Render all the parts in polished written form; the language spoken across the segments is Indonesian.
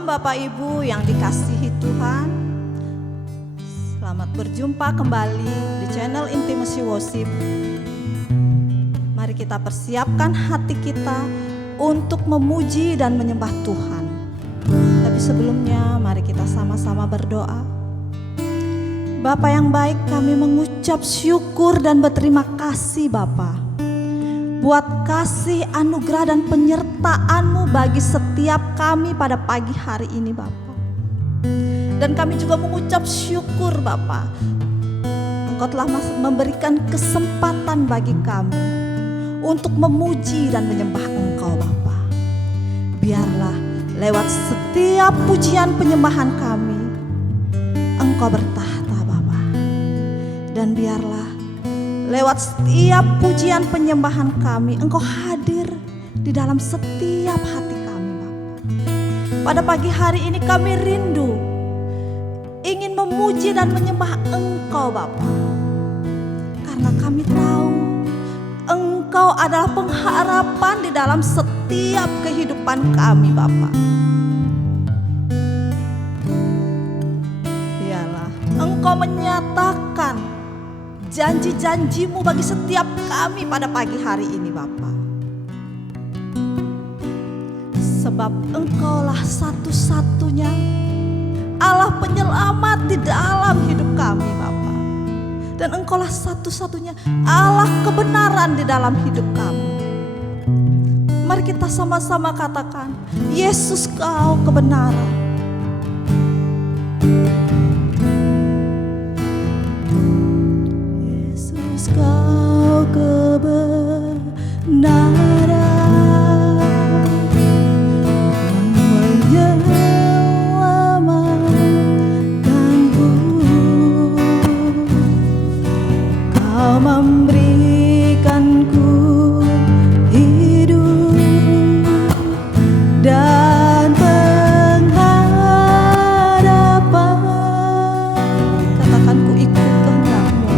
Shalom Bapak Ibu yang dikasihi Tuhan. Selamat berjumpa kembali di channel Intimacy Worship. Mari kita persiapkan hati kita untuk memuji dan menyembah Tuhan. Tapi sebelumnya mari kita sama-sama berdoa. Bapa yang baik, kami mengucap syukur dan berterima kasih Bapa, buat kasih, anugerah dan penyertaan-Mu bagi setiap kami pada pagi hari ini Bapa. Dan kami juga mengucap syukur Bapa, Engkau telah memberikan kesempatan bagi kami untuk memuji dan menyembah Engkau Bapa. Biarlah lewat setiap pujian penyembahan kami, Engkau bertahta Bapa. Dan biarlah lewat setiap pujian penyembahan kami, Engkau hadir di dalam setiap hati kami Bapa. Pada pagi hari ini kami rindu, ingin memuji dan menyembah Engkau Bapa. Karena kami tahu Engkau adalah pengharapan di dalam setiap kehidupan kami Bapa. Biarlah Engkau menyatakan janji-janji-Mu bagi setiap kami pada pagi hari ini Bapa. Sebab Engkaulah satu-satunya Allah penyelamat di dalam hidup kami Bapa. Dan Engkaulah satu-satunya Allah kebenaran di dalam hidup kami. Mari kita sama-sama katakan, Yesus Kau kebenaran. Kau kebenaran yang menyelamatkanku. Kau memberikanku hidup dan pengharapan. Katakan, ku ikut kehendak-Mu.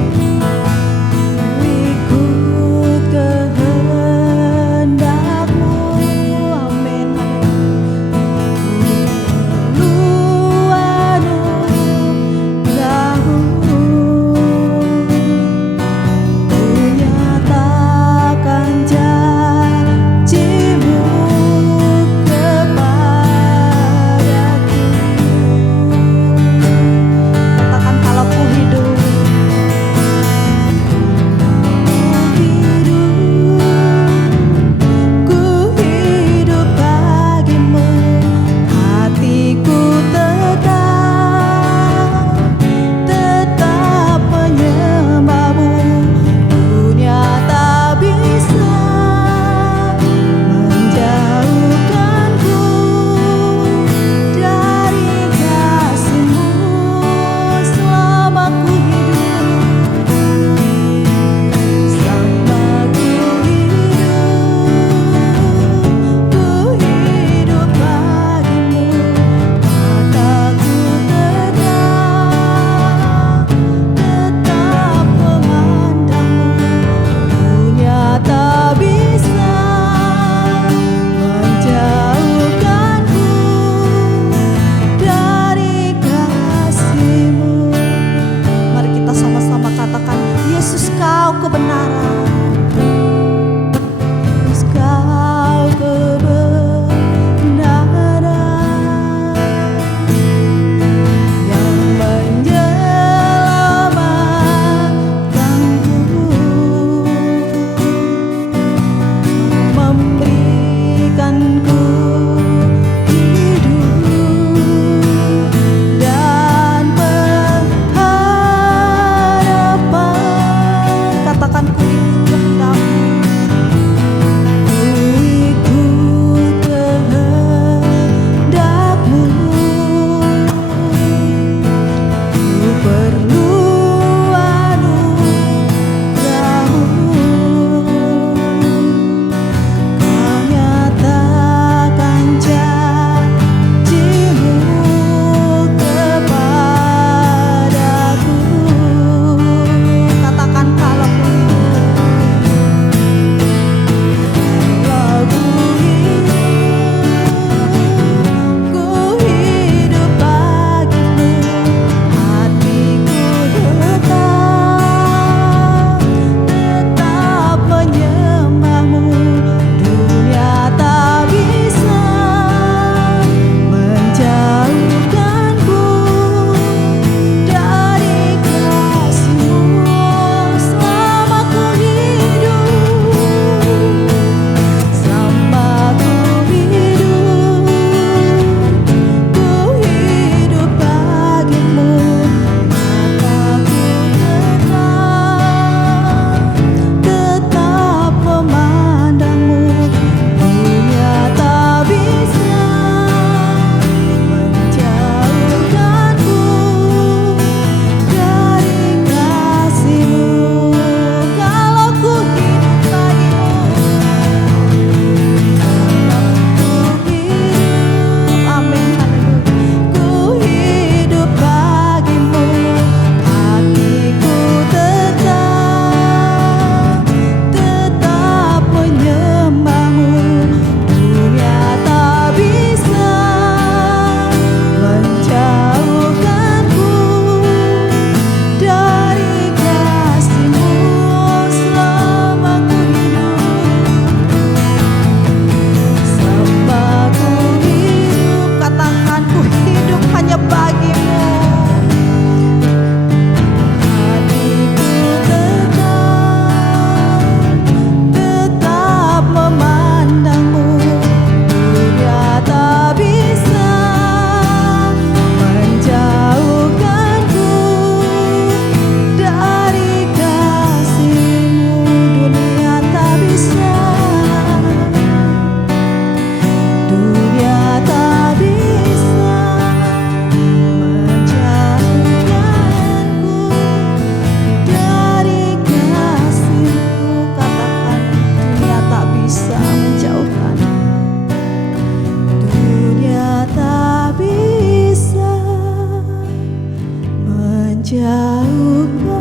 jauhkanku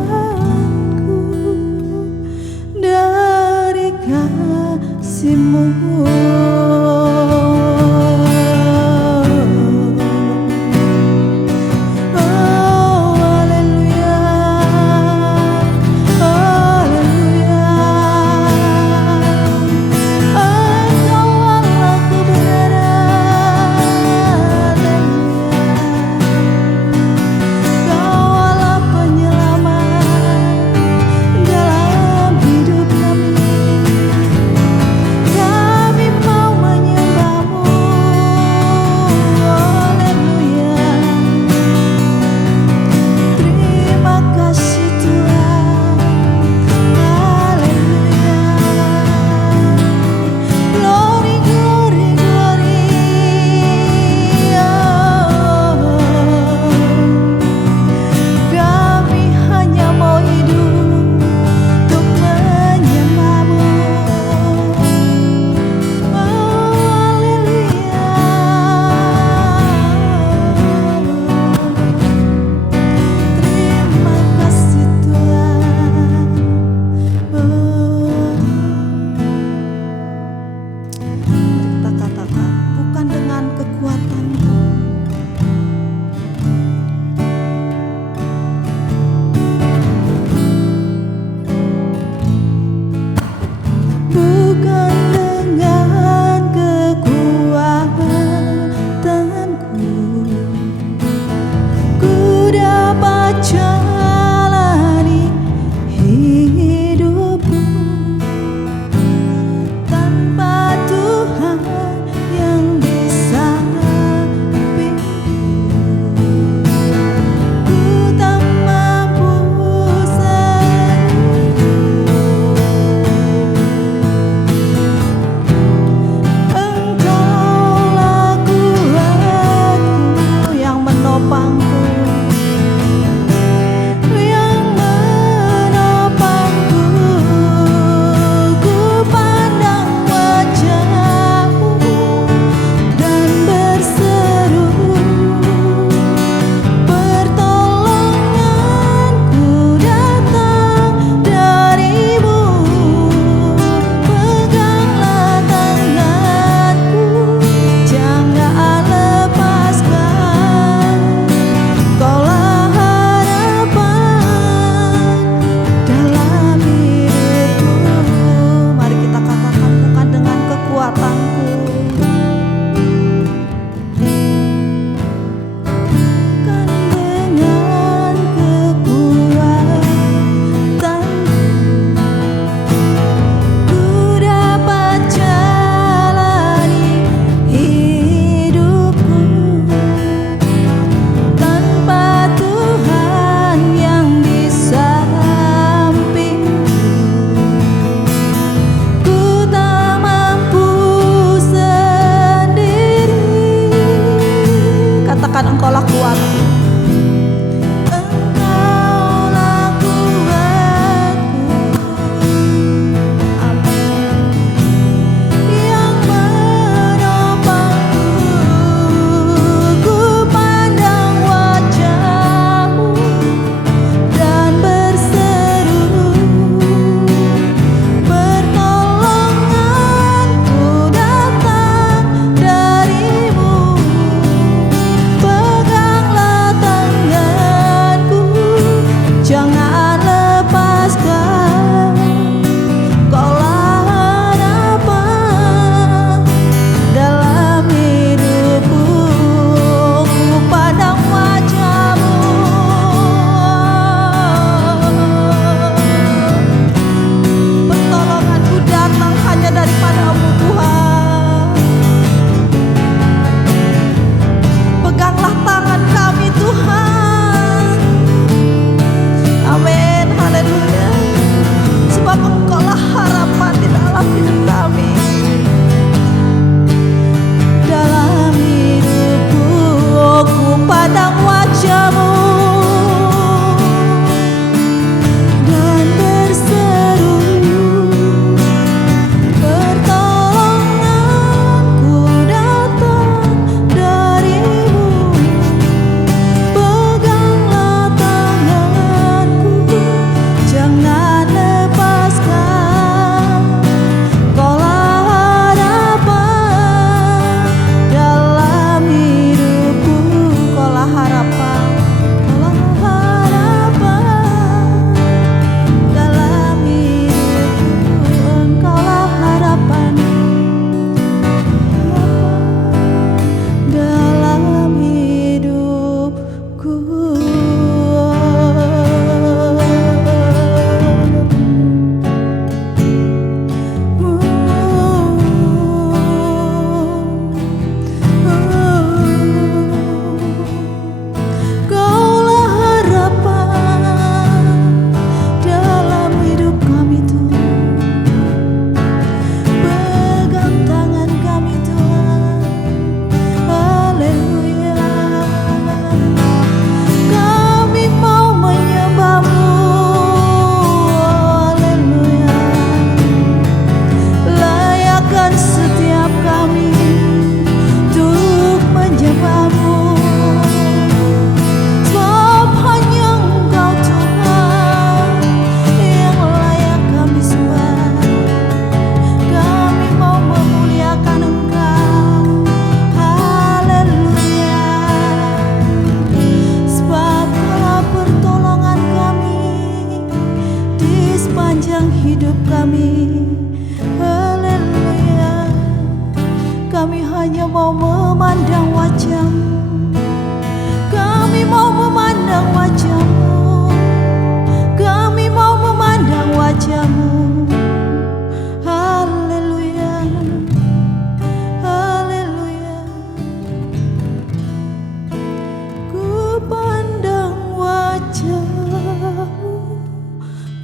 dari kasih-Mu. Kami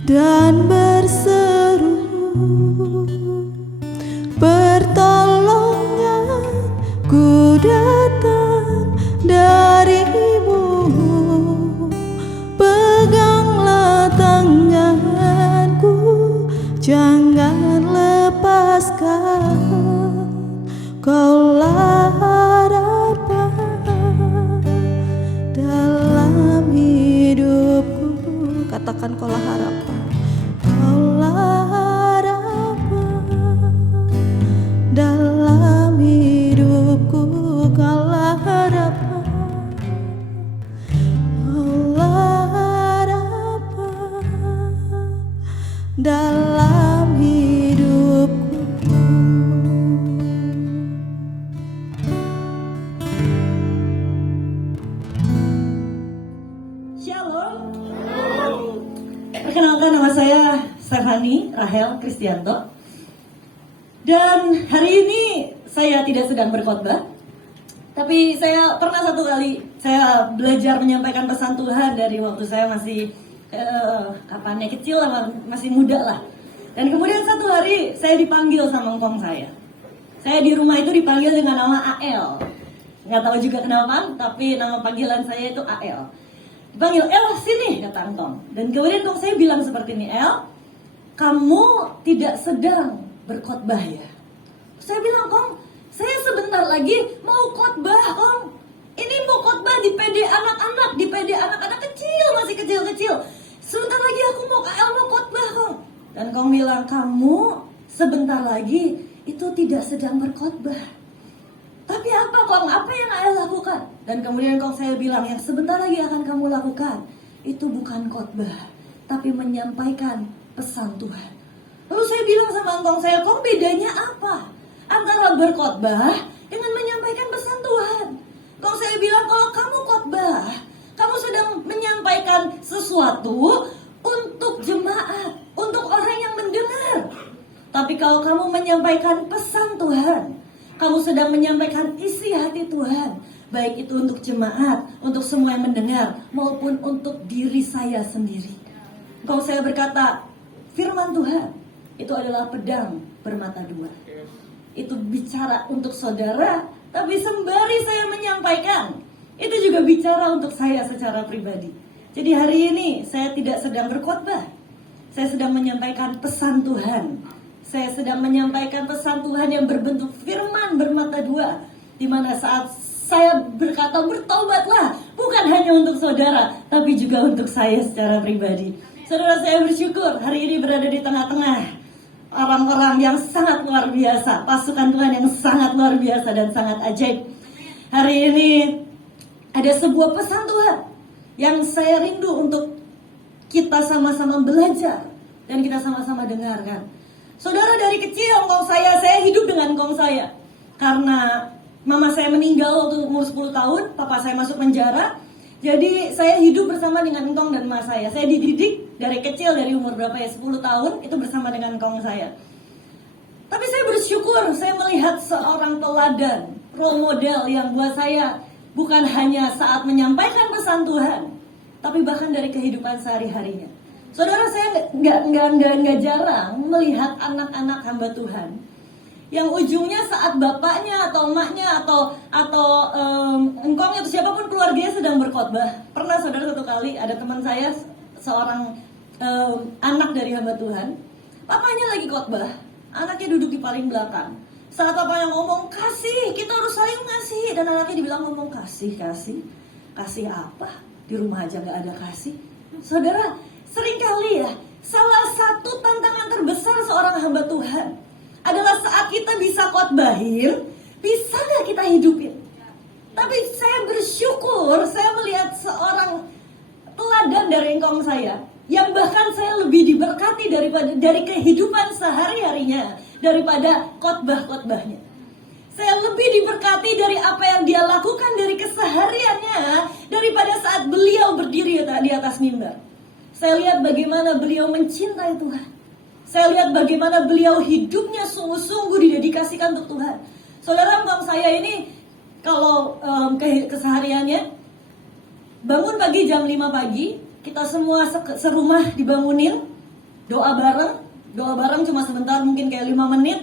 dan berseru, pertolongan ku datang darimu. Peganglah tanganku, jangan lepaskan. Kaulah harapan dalam hidupku. Katakan kaulah harapan. Kaulah harapan dalam hidupku. Kaulah harapan. Kaulah harapan dalam hidupku. Shalom. Perkenalkan, nama saya Stefani Rahel Kristianto. Dan hari ini saya tidak sedang berkhotbah, tapi saya pernah satu kali saya belajar menyampaikan pesan Tuhan dari waktu saya masih kapannya kecil, masih muda lah. Dan kemudian satu hari saya dipanggil sama engkong saya. Saya di rumah itu dipanggil dengan nama AL. Nggak tahu juga kenapa, tapi nama panggilan saya itu AL. Dipanggil, El sini, kata engkong. Dan kemudian engkong saya bilang seperti ini, El, kamu tidak sedang berkhotbah ya? Saya bilang, Kong, saya sebentar lagi mau khotbah, Kong. Ini mau khotbah di PD anak-anak, di PD anak-anak kecil, masih kecil-kecil. Sebentar lagi aku mau khotbah, Kong. Dan Kong bilang, kamu sebentar lagi itu tidak sedang berkhotbah. Tapi apa, Kong? Apa yang saya lakukan? Dan kemudian Kong saya bilang, yang sebentar lagi akan kamu lakukan itu bukan khotbah, tapi menyampaikan pesan Tuhan. Lalu saya bilang sama engkong saya, Kong, bedanya apa antara berkhotbah dengan menyampaikan pesan Tuhan? Kong saya bilang, kalau kamu khotbah, kamu sedang menyampaikan sesuatu untuk jemaat, untuk orang yang mendengar. Tapi kalau kamu menyampaikan pesan Tuhan, kamu sedang menyampaikan isi hati Tuhan, baik itu untuk jemaat, untuk semua yang mendengar, maupun untuk diri saya sendiri. Kalau saya berkata, firman Tuhan itu adalah pedang bermata dua. Itu bicara untuk saudara, tapi sembari saya menyampaikan, itu juga bicara untuk saya secara pribadi. Jadi hari ini saya tidak sedang berkhotbah, saya sedang menyampaikan pesan Tuhan. Saya sedang menyampaikan pesan Tuhan yang berbentuk firman bermata dua, di mana saat saya berkata bertobatlah, bukan hanya untuk saudara, tapi juga untuk saya secara pribadi. Saudara, saya bersyukur hari ini berada di tengah-tengah orang-orang yang sangat luar biasa, pasukan Tuhan yang sangat luar biasa dan sangat ajaib. Hari ini ada sebuah pesan Tuhan yang saya rindu untuk kita sama-sama belajar dan kita sama-sama dengarkan. Saudara, dari kecil engkong saya hidup dengan engkong saya. Karena mama saya meninggal waktu umur 10 tahun, papa saya masuk penjara. Jadi saya hidup bersama dengan engkong dan mama saya. Saya dididik dari kecil, dari umur berapa ya, 10 tahun, itu bersama dengan engkong saya. Tapi saya bersyukur, saya melihat seorang teladan, role model yang buat saya bukan hanya saat menyampaikan pesan Tuhan, tapi bahkan dari kehidupan sehari-harinya. Saudara, saya nggak jarang melihat anak-anak hamba Tuhan yang ujungnya saat bapaknya atau emaknya atau engkong atau siapapun keluarganya sedang berkhotbah. Pernah saudara satu kali ada teman saya, seorang anak dari hamba Tuhan, papanya lagi khotbah, anaknya duduk di paling belakang. Saat papanya ngomong kasih, kita harus saling ngasih, dan anaknya dibilang ngomong kasih apa? Di rumah aja nggak ada kasih. Saudara, seringkali ya, salah satu tantangan terbesar seorang hamba Tuhan adalah saat kita bisa khotbahin, bisa gak kita hidupin. Tapi saya bersyukur, saya melihat seorang teladan dari engkong saya, yang bahkan saya lebih diberkati dari kehidupan sehari-harinya daripada khotbah-khotbahnya. Saya lebih diberkati dari apa yang dia lakukan dari kesehariannya daripada saat beliau berdiri di atas mimbar. Saya lihat bagaimana beliau mencintai Tuhan. Saya lihat bagaimana beliau hidupnya sungguh-sungguh didedikasikan untuk Tuhan. Saudara, engkong saya ini kalau kesehariannya bangun pagi jam 5 pagi, kita semua serumah dibangunin, doa bareng cuma sebentar, mungkin kayak 5 menit.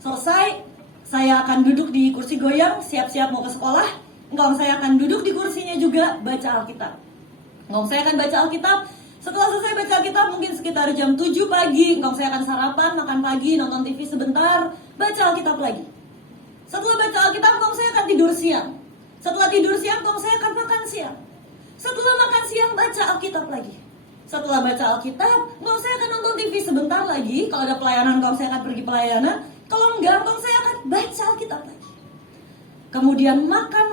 Selesai, saya akan duduk di kursi goyang, siap-siap mau ke sekolah. Engkong saya akan duduk di kursinya juga, baca Alkitab. Engkong saya akan baca Alkitab. Setelah selesai baca Alkitab, mungkin sekitar jam 7 pagi, engkong saya akan sarapan, makan pagi, nonton TV sebentar, baca Alkitab lagi. Setelah baca Alkitab, engkong saya akan tidur siang. Setelah tidur siang, engkong saya akan makan siang. Setelah makan siang, baca Alkitab lagi. Setelah baca Alkitab, engkong saya akan nonton TV sebentar lagi. Kalau ada pelayanan, engkong saya akan pergi pelayanan. Kalau enggak, engkong saya akan baca Alkitab lagi. Kemudian makan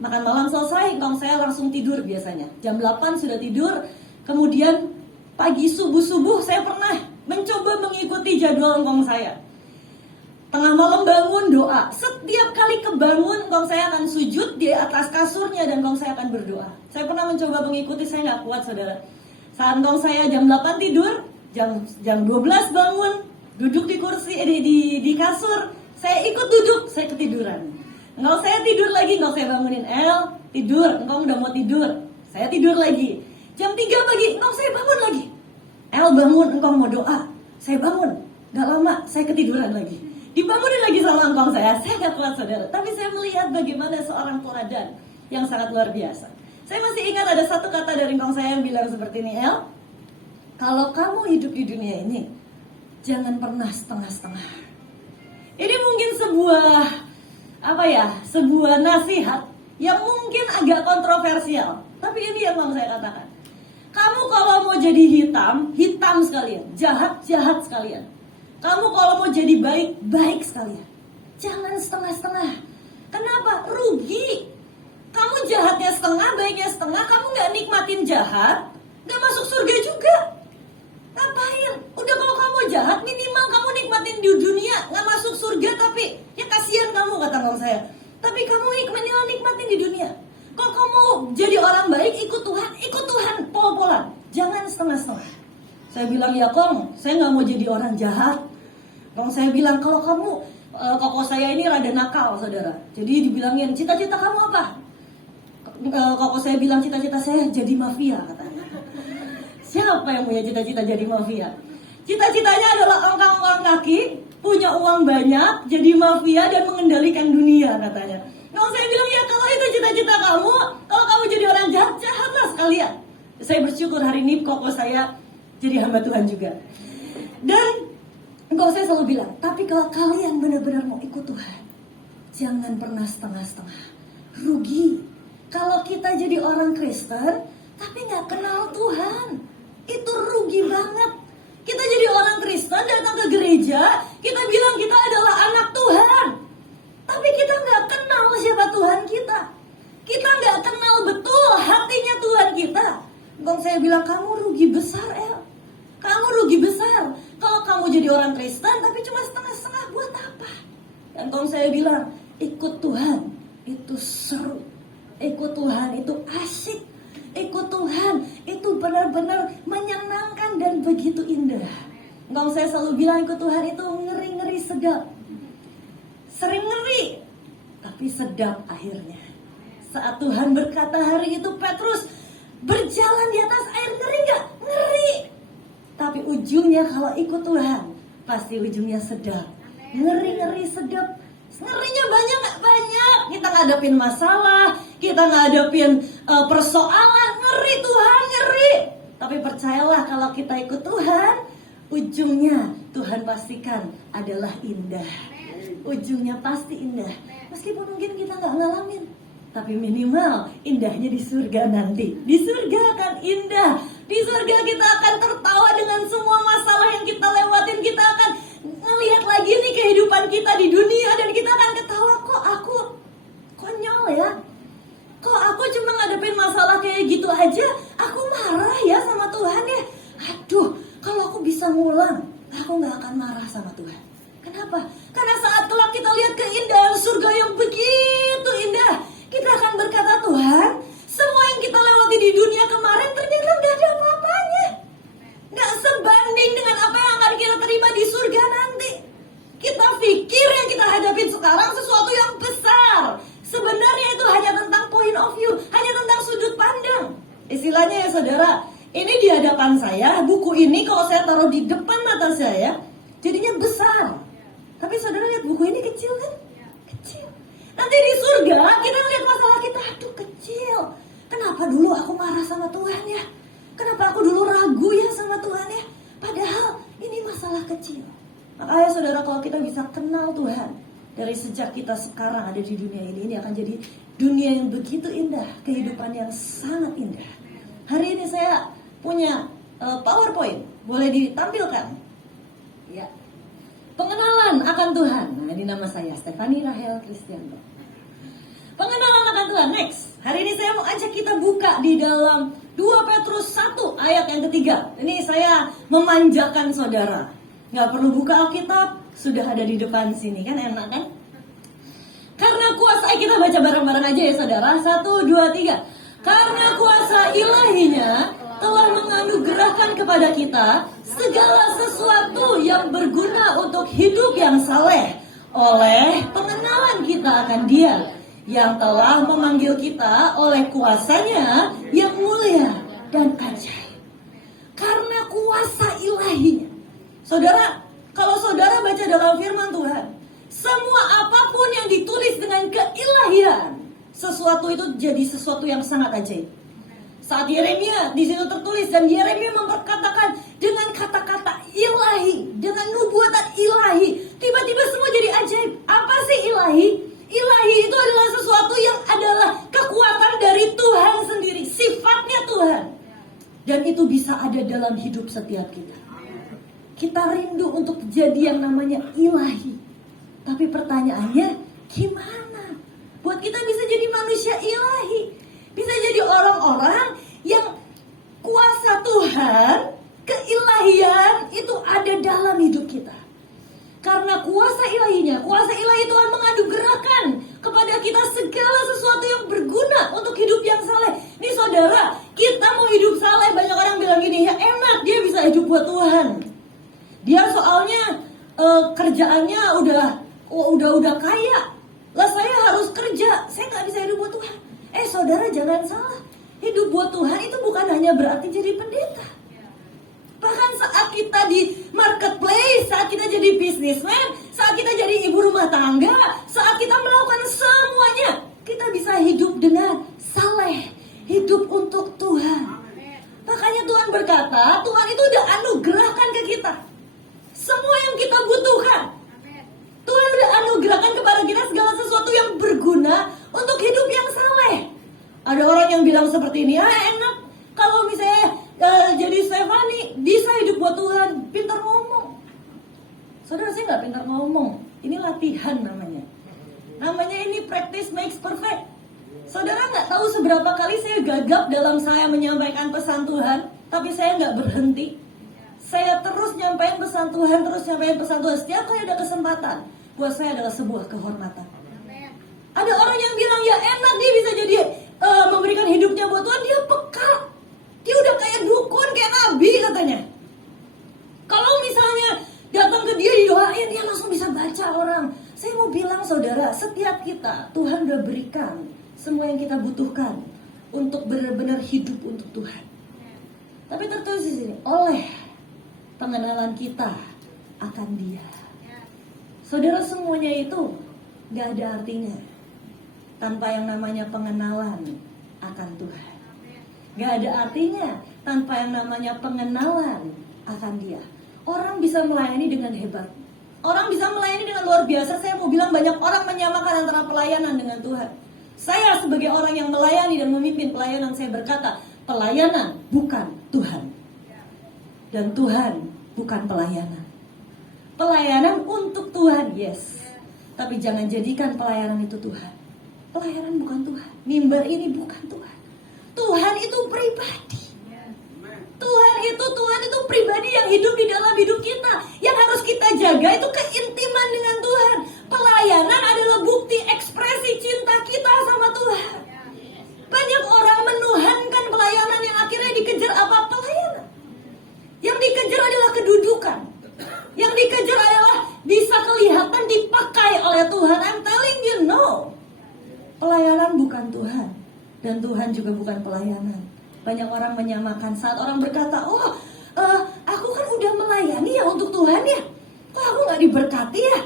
malam selesai, engkong saya langsung tidur biasanya. Jam 8 sudah tidur. Kemudian pagi subuh saya pernah mencoba mengikuti jadwal engkong saya. Tengah malam bangun doa. Setiap kali kebangun, engkong saya akan sujud di atas kasurnya dan engkong saya akan berdoa. Saya pernah mencoba mengikuti, saya nggak kuat saudara. Saat engkong saya jam 8 tidur, jam 12 bangun, duduk di kursi di kasur, saya ikut duduk, saya ketiduran. Engkong saya tidur lagi, engkong saya bangunin, tidur, engkong udah mau tidur, saya tidur lagi. Jam 3 pagi, engkong saya bangun lagi. Bangun, engkong mau doa, saya bangun. Gak lama, saya ketiduran lagi. Dibangunin lagi sama engkong saya gak kuat saudara. Tapi saya melihat bagaimana seorang teladan yang sangat luar biasa. Saya masih ingat ada satu kata dari engkong saya yang bilang seperti ini, kalau kamu hidup di dunia ini, jangan pernah setengah-setengah. Ini mungkin sebuah nasihat yang mungkin agak kontroversial. Tapi ini yang mau saya katakan. Kamu kalau mau jadi hitam sekalian. Jahat sekalian. Kamu kalau mau jadi baik sekalian. Jangan setengah-setengah. Kenapa? Rugi. Kamu jahatnya setengah, baiknya setengah. Kamu gak nikmatin jahat, gak masuk surga juga. Ngapain? Udah kalau kamu jahat, minimal kamu nikmatin di dunia, gak masuk surga, tapi ya kasihan kamu kata ngomong saya. Tapi kamu minimal nikmatin di dunia. Kalau kamu jadi orang baik, ikut Tuhan, pol-polan. Jangan setengah-setengah. Saya bilang, ya Kong, saya gak mau jadi orang jahat. Kong saya bilang, kalau kamu, koko saya ini rada nakal saudara. Jadi dibilangin, cita-cita kamu apa? Koko saya bilang, cita-cita saya jadi mafia katanya. Siapa yang punya cita-cita jadi mafia? Cita-citanya adalah angkat kaki, punya uang banyak, jadi mafia dan mengendalikan dunia katanya. Kalau saya bilang, ya kalau itu cita-cita kamu, kalau kamu jadi orang jahat, jahatlah sekalian. Saya bersyukur hari ini koko saya jadi hamba Tuhan juga. Dan koko saya selalu bilang, tapi kalau kalian benar-benar mau ikut Tuhan, jangan pernah setengah-setengah. Rugi. Kalau kita jadi orang Kristen, tapi gak kenal Tuhan, itu rugi banget. Kita jadi orang Kristen, datang ke gereja, kita bilang kita adalah anak Tuhan, tapi kita gak kenal siapa Tuhan kita. Kita gak kenal betul hatinya Tuhan kita. Kong saya bilang, kamu rugi besar, kamu rugi besar. Kalau kamu jadi orang Kristen, tapi cuma setengah-setengah, buat apa? Dan kong saya bilang, ikut Tuhan, itu seru. Ikut Tuhan itu asyik. Ikut Tuhan itu benar-benar menyenangkan dan begitu indah. Engkau saya selalu bilang ikut Tuhan itu ngeri-ngeri sedap. Sering ngeri, tapi sedap akhirnya. Saat Tuhan berkata hari itu Petrus berjalan di atas air, ngeri gak? Ngeri. Tapi ujungnya kalau ikut Tuhan, pasti ujungnya sedap. Ngeri-ngeri sedap. Ngerinya banyak gak? Banyak. Kita ngadepin masalah, kita ngadepin persoalan, ngeri Tuhan, ngeri. Tapi percayalah kalau kita ikut Tuhan, ujungnya Tuhan pastikan adalah indah. Ujungnya pasti indah. Meskipun mungkin kita gak ngalamin, tapi minimal indahnya di surga nanti. Di surga akan indah. Di surga kita akan tertawa dengan semua masalah yang kita lewatin. Kita akan ngelihat lagi nih kehidupan kita di dunia, dan kita akan ketawa, kok aku konyol ya. Kok aku cuma ngadepin masalah kayak gitu aja, aku marah ya sama Tuhan ya. Aduh, kalau aku bisa ngulang, aku gak akan marah sama Tuhan. Kenapa? Karena saat kelak kita lihat keindahan surga yang begitu indah, kita akan berkata, Tuhan, semua yang kita lewati di dunia kemarin ternyata gak ada apa-apanya. Gak sebanding dengan apa yang akan kita terima di surga nanti. Kita pikir yang kita hadapin sekarang sesuatu yang besar. Sebenarnya itu hanya tentang point of view, hanya tentang sudut pandang. Istilahnya ya saudara, ini di hadapan saya, buku ini kalau saya taruh di depan mata saya, jadinya besar. Tapi saudara lihat buku ini kecil kan? Kecil. Nanti di surga kita lihat masalah kita, aduh kecil. Kenapa dulu aku marah sama Tuhan ya? Kenapa aku dulu ragu ya sama Tuhan ya? Padahal ini masalah kecil. Makanya saudara, kalau kita bisa kenal Tuhan dari sejak kita sekarang ada di dunia ini akan jadi dunia yang begitu indah, kehidupan yang sangat indah. Hari ini saya punya PowerPoint, boleh ditampilkan? Ya. Pengenalan akan Tuhan. Nah, ini nama saya Stephanie Rahel Kristianto. Pengenalan akan Tuhan. Next. Hari ini saya mau ajak kita buka di dalam 2 Petrus 1 ayat yang ketiga. Ini saya memanjakan saudara. Gak perlu buka Alkitab, sudah ada di depan sini kan, enak kan? Karena kuasa, kita baca bareng-bareng aja ya saudara. 1, 2, 3. Karena kuasa ilahinya telah menganugerahkan kepada kita segala sesuatu yang berguna untuk hidup yang saleh oleh pengenalan kita akan Dia yang telah memanggil kita oleh kuasanya yang mulia dan ajaib. Karena kuasa ilahinya. Saudara, kalau saudara baca dalam firman Tuhan, semua apapun yang ditulis dengan keilahian, sesuatu itu jadi sesuatu yang sangat ajaib. Saat Yeremia di situ tertulis, dan Yeremia memperkatakan dengan kata-kata ilahi, dengan nubuatan ilahi, tiba-tiba semua jadi ajaib. Apa sih ilahi? Ilahi itu adalah sesuatu yang adalah kekuatan dari Tuhan sendiri, sifatnya Tuhan. Dan itu bisa ada dalam hidup setiap kita. Kita rindu untuk jadi yang namanya ilahi. Tapi pertanyaannya, gimana buat kita bisa jadi manusia ilahi? Bisa jadi orang-orang yang kuasa Tuhan, keilahian itu ada dalam hidup kita. Karena kuasa ilahinya, kuasa ilahi Tuhan menganugerahkan kepada kita segala sesuatu yang berguna untuk hidup yang saleh. Nih saudara, kita mau hidup saleh, banyak orang bilang gini, ya enak dia bisa hidup buat Tuhan. Dia soalnya kerjaannya udah kaya. Lah saya harus kerja, saya nggak bisa hidup buat Tuhan. Saudara jangan salah, hidup buat Tuhan itu bukan hanya berarti jadi pendeta. Bahkan saat kita di marketplace, saat kita jadi businessman, saat kita jadi ibu rumah tangga, saat kita melakukan semuanya, kita bisa hidup dengan saleh, hidup untuk Tuhan. Makanya Tuhan berkata, Tuhan itu udah anugerahkan ke kita semua yang kita butuhkan. Tuhan udah anugerahkan kepada kita segala sesuatu yang berguna untuk hidup yang saleh. Ada orang yang bilang seperti ini, enak kalau misalnya jadi Stephanie bisa hidup buat Tuhan, pintar ngomong. Saudara, saya nggak pintar ngomong, ini latihan namanya. Namanya ini practice makes perfect. Saudara nggak tahu seberapa kali saya gagap dalam saya menyampaikan pesan Tuhan, tapi saya nggak berhenti. Saya terus nyampaikan pesan Tuhan, Setiap kali ada kesempatan, buat saya adalah sebuah kehormatan. Ada orang yang bilang, ya enak dia bisa jadi memberikan hidupnya buat Tuhan, dia peka. Dia udah kayak dukun, kayak nabi katanya. Kalau misalnya datang ke dia didoain, dia langsung bisa baca orang. Saya mau bilang saudara, setiap kita, Tuhan udah berikan semua yang kita butuhkan untuk benar-benar hidup untuk Tuhan. Tapi tertulis di sini, oleh pengenalan kita akan Dia. Saudara, semuanya itu gak ada artinya tanpa yang namanya pengenalan akan Tuhan. Gak ada artinya tanpa yang namanya pengenalan akan Dia. Orang bisa melayani dengan hebat, orang bisa melayani dengan luar biasa. Saya mau bilang banyak orang menyamakan antara pelayanan dengan Tuhan. Saya sebagai orang yang melayani dan memimpin pelayanan, saya berkata, pelayanan bukan Tuhan, dan Tuhan bukan pelayanan. Pelayanan untuk Tuhan, yes. Tapi jangan jadikan pelayanan itu Tuhan. Pelayanan bukan Tuhan. Mimbar ini bukan Tuhan. Tuhan itu pribadi. Tuhan itu pribadi yang hidup di dalam hidup kita. Yang harus kita jaga itu keintiman dengan Tuhan. Pelayanan adalah bukti ekspresi cinta kita sama Tuhan. Banyak orang menuhankan pelayanan yang akhirnya dikejar apa? Pelayanan. Yang dikejar adalah kedudukan. Yang dikejar adalah bisa kelihatan dipakai oleh Tuhan. I'm telling you, no. Pelayanan bukan Tuhan. Dan Tuhan juga bukan pelayanan. Banyak orang menyamakan saat orang berkata, oh aku kan udah melayani ya untuk Tuhan ya, kok aku gak diberkati ya?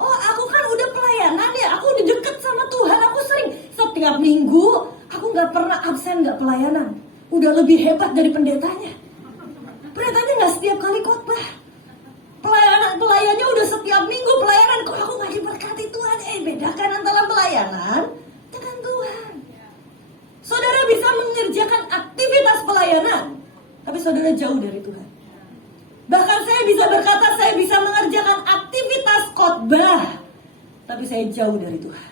Oh aku kan udah pelayanan ya, aku udah deket sama Tuhan, aku sering setiap minggu, aku gak pernah absen gak pelayanan. Udah lebih hebat dari pendetanya. Pendetanya gak setiap kali khotbah. Pelayannya udah setiap minggu pelayanan, kok aku gak diberkati Tuhan? Bedakan antara pelayanan dengan Tuhan. Saudara bisa mengerjakan aktivitas pelayanan, tapi saudara jauh dari Tuhan. Bahkan saya bisa berkata, saya bisa mengerjakan aktivitas khotbah, tapi saya jauh dari Tuhan.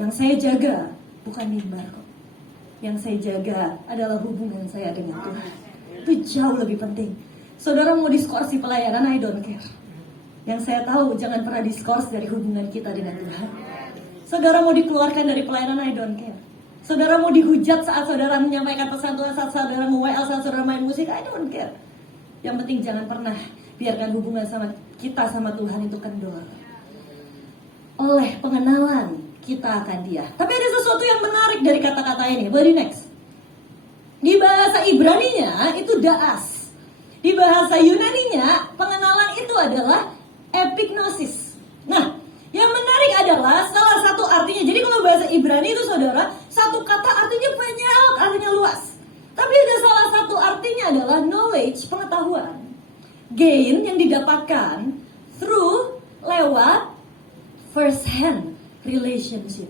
Yang saya jaga bukan mimbar kok. Yang saya jaga adalah hubungan saya dengan Tuhan. Itu jauh lebih penting. Saudara mau diskorsi pelayanan, I don't care. Yang saya tahu, jangan pernah diskors dari hubungan kita dengan Tuhan. Saudara mau dikeluarkan dari pelayanan, I don't care. Saudara mau dihujat saat saudara menyampaikan pesan Tuhan, saat saudara mau WL, saat saudara main musik, I don't care. Yang penting jangan pernah biarkan hubungan sama kita sama Tuhan itu kendor. Oleh pengenalan kita akan Dia. Tapi ada sesuatu yang menarik dari kata-kata ini. Boleh next. Di bahasa Ibraninya itu daas. Di bahasa Yunaninya pengenalan itu adalah epignosis. Nah, yang menarik adalah salah satu artinya. Jadi kalau bahasa Ibrani itu saudara, satu kata artinya banyak, artinya luas. Tapi ada salah satu artinya adalah knowledge, pengetahuan. Gain yang didapatkan lewat first hand relationship.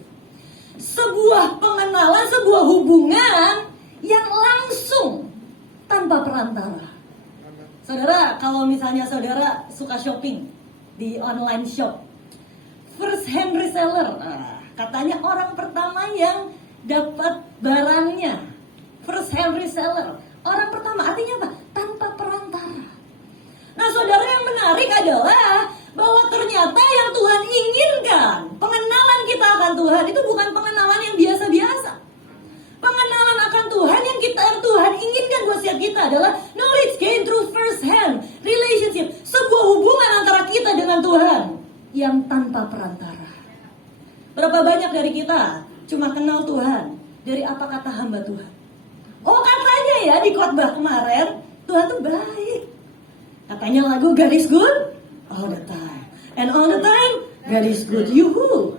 Sebuah pengenalan, sebuah hubungan yang langsung tanpa perantara. Saudara, kalau misalnya saudara suka shopping di online shop, first hand reseller, katanya orang pertama yang dapat barangnya, first hand reseller, orang pertama, artinya apa? Tanpa perantara. Nah saudara, yang menarik adalah bahwa ternyata yang Tuhan inginkan, pengenalan kita akan Tuhan itu bukan pengenalan yang biasa-biasa. Pengenalan akan Tuhan yang Tuhan inginkan buat setiap kita adalah knowledge gain through first hand relationship, sebuah hubungan antara kita dengan Tuhan yang tanpa perantara. Berapa banyak dari kita cuma kenal Tuhan dari apa kata hamba Tuhan? Oh katanya ya di khotbah kemarin Tuhan tuh baik. Katanya lagu God is good all the time, and all the time God is good. Yuhu.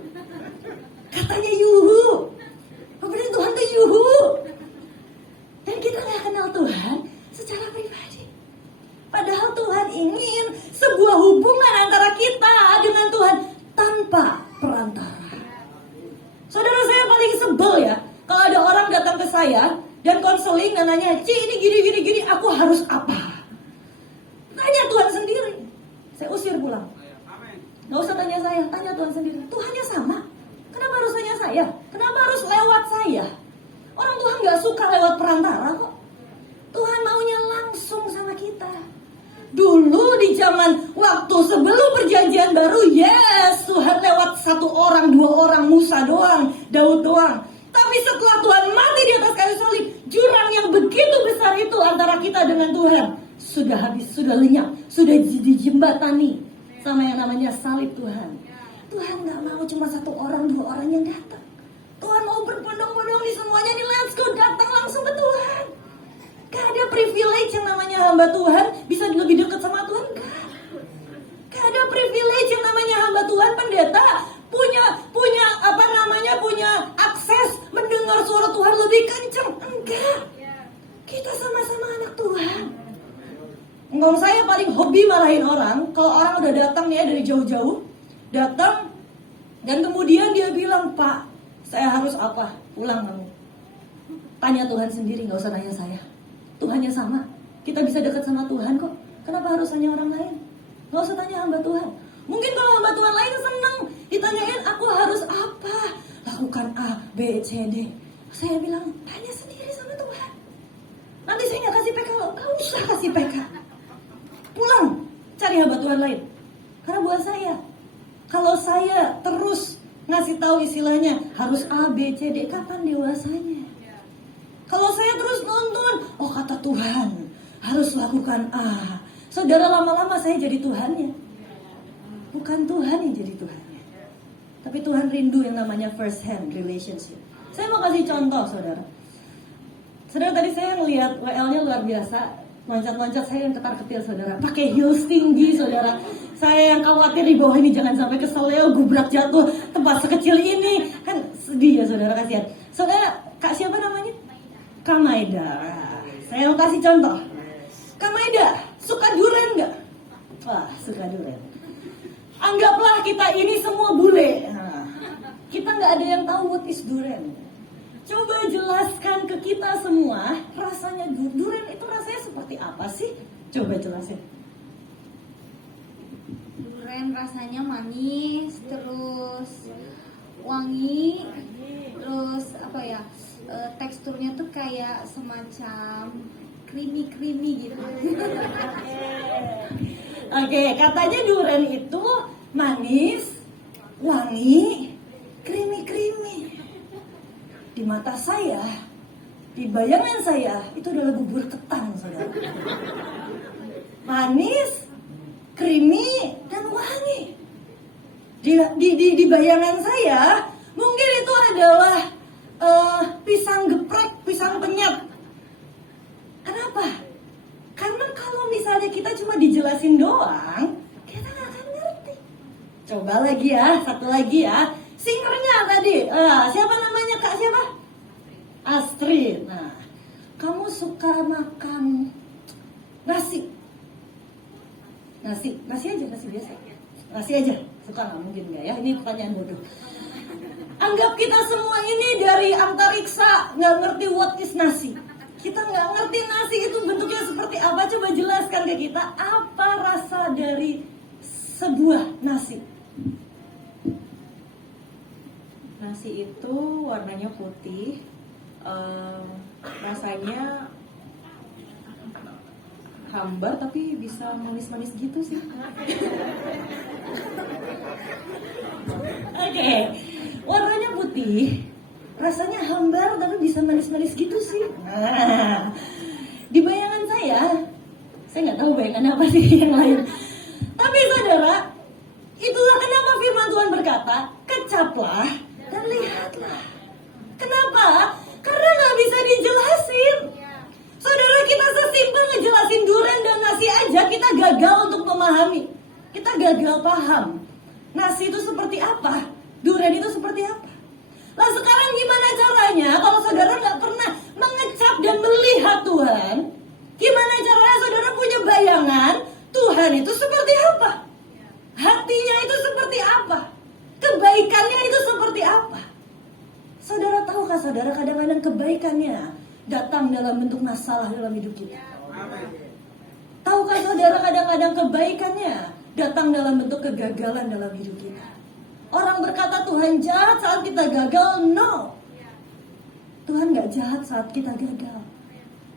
Katanya yuhu. Kemudian Tuhan tuh yuhu. Dan kita gak kenal Tuhan secara pribadi. Padahal Tuhan ingin sebuah hubungan antara kita dengan Tuhan tanpa perantara. Saudara, saya paling sebel ya kalau ada orang datang ke saya dan konseling dan nanya, Ci ini gini, aku harus apa? Tanya Tuhan sendiri. Saya usir pulang. Gak usah tanya saya, tanya Tuhan sendiri. Tuhannya sama. Kenapa harus tanya saya? Kenapa harus lewat saya? Orang Tuhan gak suka lewat perantara kok. Tuhan maunya langsung sama kita. Dulu di zaman waktu sebelum perjanjian baru, yes, Tuhan lewat satu orang, dua orang, Musa doang, Daud doang. Tapi setelah Tuhan mati di atas kayu salib, jurang yang begitu besar itu antara kita dengan Tuhan sudah habis, sudah lenyap, sudah dijembatani sama yang namanya salib Tuhan. Tuhan gak mau cuma satu orang, dua orang yang datang. Tuhan mau berbondong-bondong di semuanya, nih let's go, datang langsung ke Tuhan. Gak ada privilege yang namanya hamba Tuhan bisa lebih dekat sama Tuhan. Gak ada privilege yang namanya hamba Tuhan, pendeta punya akses mendengar suara Tuhan lebih kencang. Enggak. Kita sama-sama anak Tuhan. Engkau saya paling hobi marahin orang kalau orang udah datang ya dari jauh-jauh, datang dan kemudian dia bilang, Pak, saya harus apa? Pulang kamu. Tanya Tuhan sendiri, gak usah tanya saya. Tuhannya sama. Kita bisa dekat sama Tuhan kok. Kenapa harus tanya orang lain? Gak usah tanya hamba Tuhan. Mungkin kalau hamba Tuhan lain senang ditanyain aku harus apa? Lakukan A, B, C, D. Saya bilang, tanya sendiri sama Tuhan. Nanti saya gak kasih PK lo. Gak usah kasih PK. Pulang, cari hamba Tuhan lain. Karena buat saya, kalau saya terus ngasih tahu istilahnya harus A, B, C, D, kapan dewasanya? Kalau saya terus nonton, oh kata Tuhan harus lakukan A. Saudara, lama-lama saya jadi Tuhannya. Bukan Tuhan yang jadi Tuhannya. Tapi Tuhan rindu yang namanya first hand relationship. Saya mau kasih contoh saudara. Saudara, tadi saya ngelihat WL-nya luar biasa. Loncat-loncat, saya yang ketar-ketir saudara. Pakai heels tinggi saudara. Saya yang khawatir di bawah ini jangan sampai keseleo, gubrak jatuh tempat sekecil ini. Kan sedih ya saudara, kasihan. Saudara, Kak siapa namanya? Kak Maida. Saya mau kasih contoh. Kak Maida, suka durian nggak? Wah, suka durian. Anggaplah kita ini semua bule. Nah, kita nggak ada yang tahu what is durian. Coba jelaskan ke kita semua, rasanya durian itu rasanya seperti apa sih? Coba jelasin. Durian rasanya manis, terus wangi, terus apa ya? Teksturnya tuh kayak semacam creamy gitu. Oke, katanya durian itu manis, wangi, creamy. Di mata saya, di bayangan saya, itu adalah bubur ketan, saudara. Manis, creamy, dan wangi. Di bayangan saya, mungkin itu adalah pisang geprek, pisang penyet. Kenapa? Karena kalau misalnya kita cuma dijelasin doang, kita nggak akan ngerti. Coba lagi ya, satu lagi ya. Singernya tadi, siapa namanya Kak siapa? Astrid. Nah, kamu suka makan nasi? Nasi aja, nasi biasa. Nasi aja, suka nggak? Mungkin nggak ya? Ini pertanyaan bodoh. Anggap kita semua ini dari antariksa, nggak ngerti what is nasi. Kita nggak ngerti nasi itu bentuknya seperti apa. Coba jelaskan ke kita apa rasa dari sebuah nasi. Nasi itu warnanya putih, rasanya hambar tapi bisa manis-manis gitu sih. Oke, warnanya putih, rasanya hambar tapi bisa manis-manis gitu sih. Nah, di bayangan saya nggak tahu bayangan apa sih yang lain. Tapi saudara, itulah kenapa firman Tuhan berkata, kecaplah dan lihatlah. Kenapa? Karena nggak bisa dijelasin. Saudara, kita sesimpel ngejelasin durian dan nasi aja, kita gagal untuk memahami. Kita gagal paham. Nasi itu seperti apa? Durian itu seperti apa? Lah sekarang gimana caranya kalau saudara nggak pernah mengecap dan melihat Tuhan? Gimana caranya saudara punya bayangan Tuhan itu seperti apa? Hatinya itu seperti apa? Kebaikannya itu seperti apa? Saudara tahukah saudara kadang-kadang kebaikannya datang dalam bentuk masalah dalam hidup kita? Tahukah saudara kadang-kadang kebaikannya datang dalam bentuk kegagalan dalam hidup kita? Orang berkata Tuhan jahat saat kita gagal, no. Tuhan gak jahat saat kita gagal.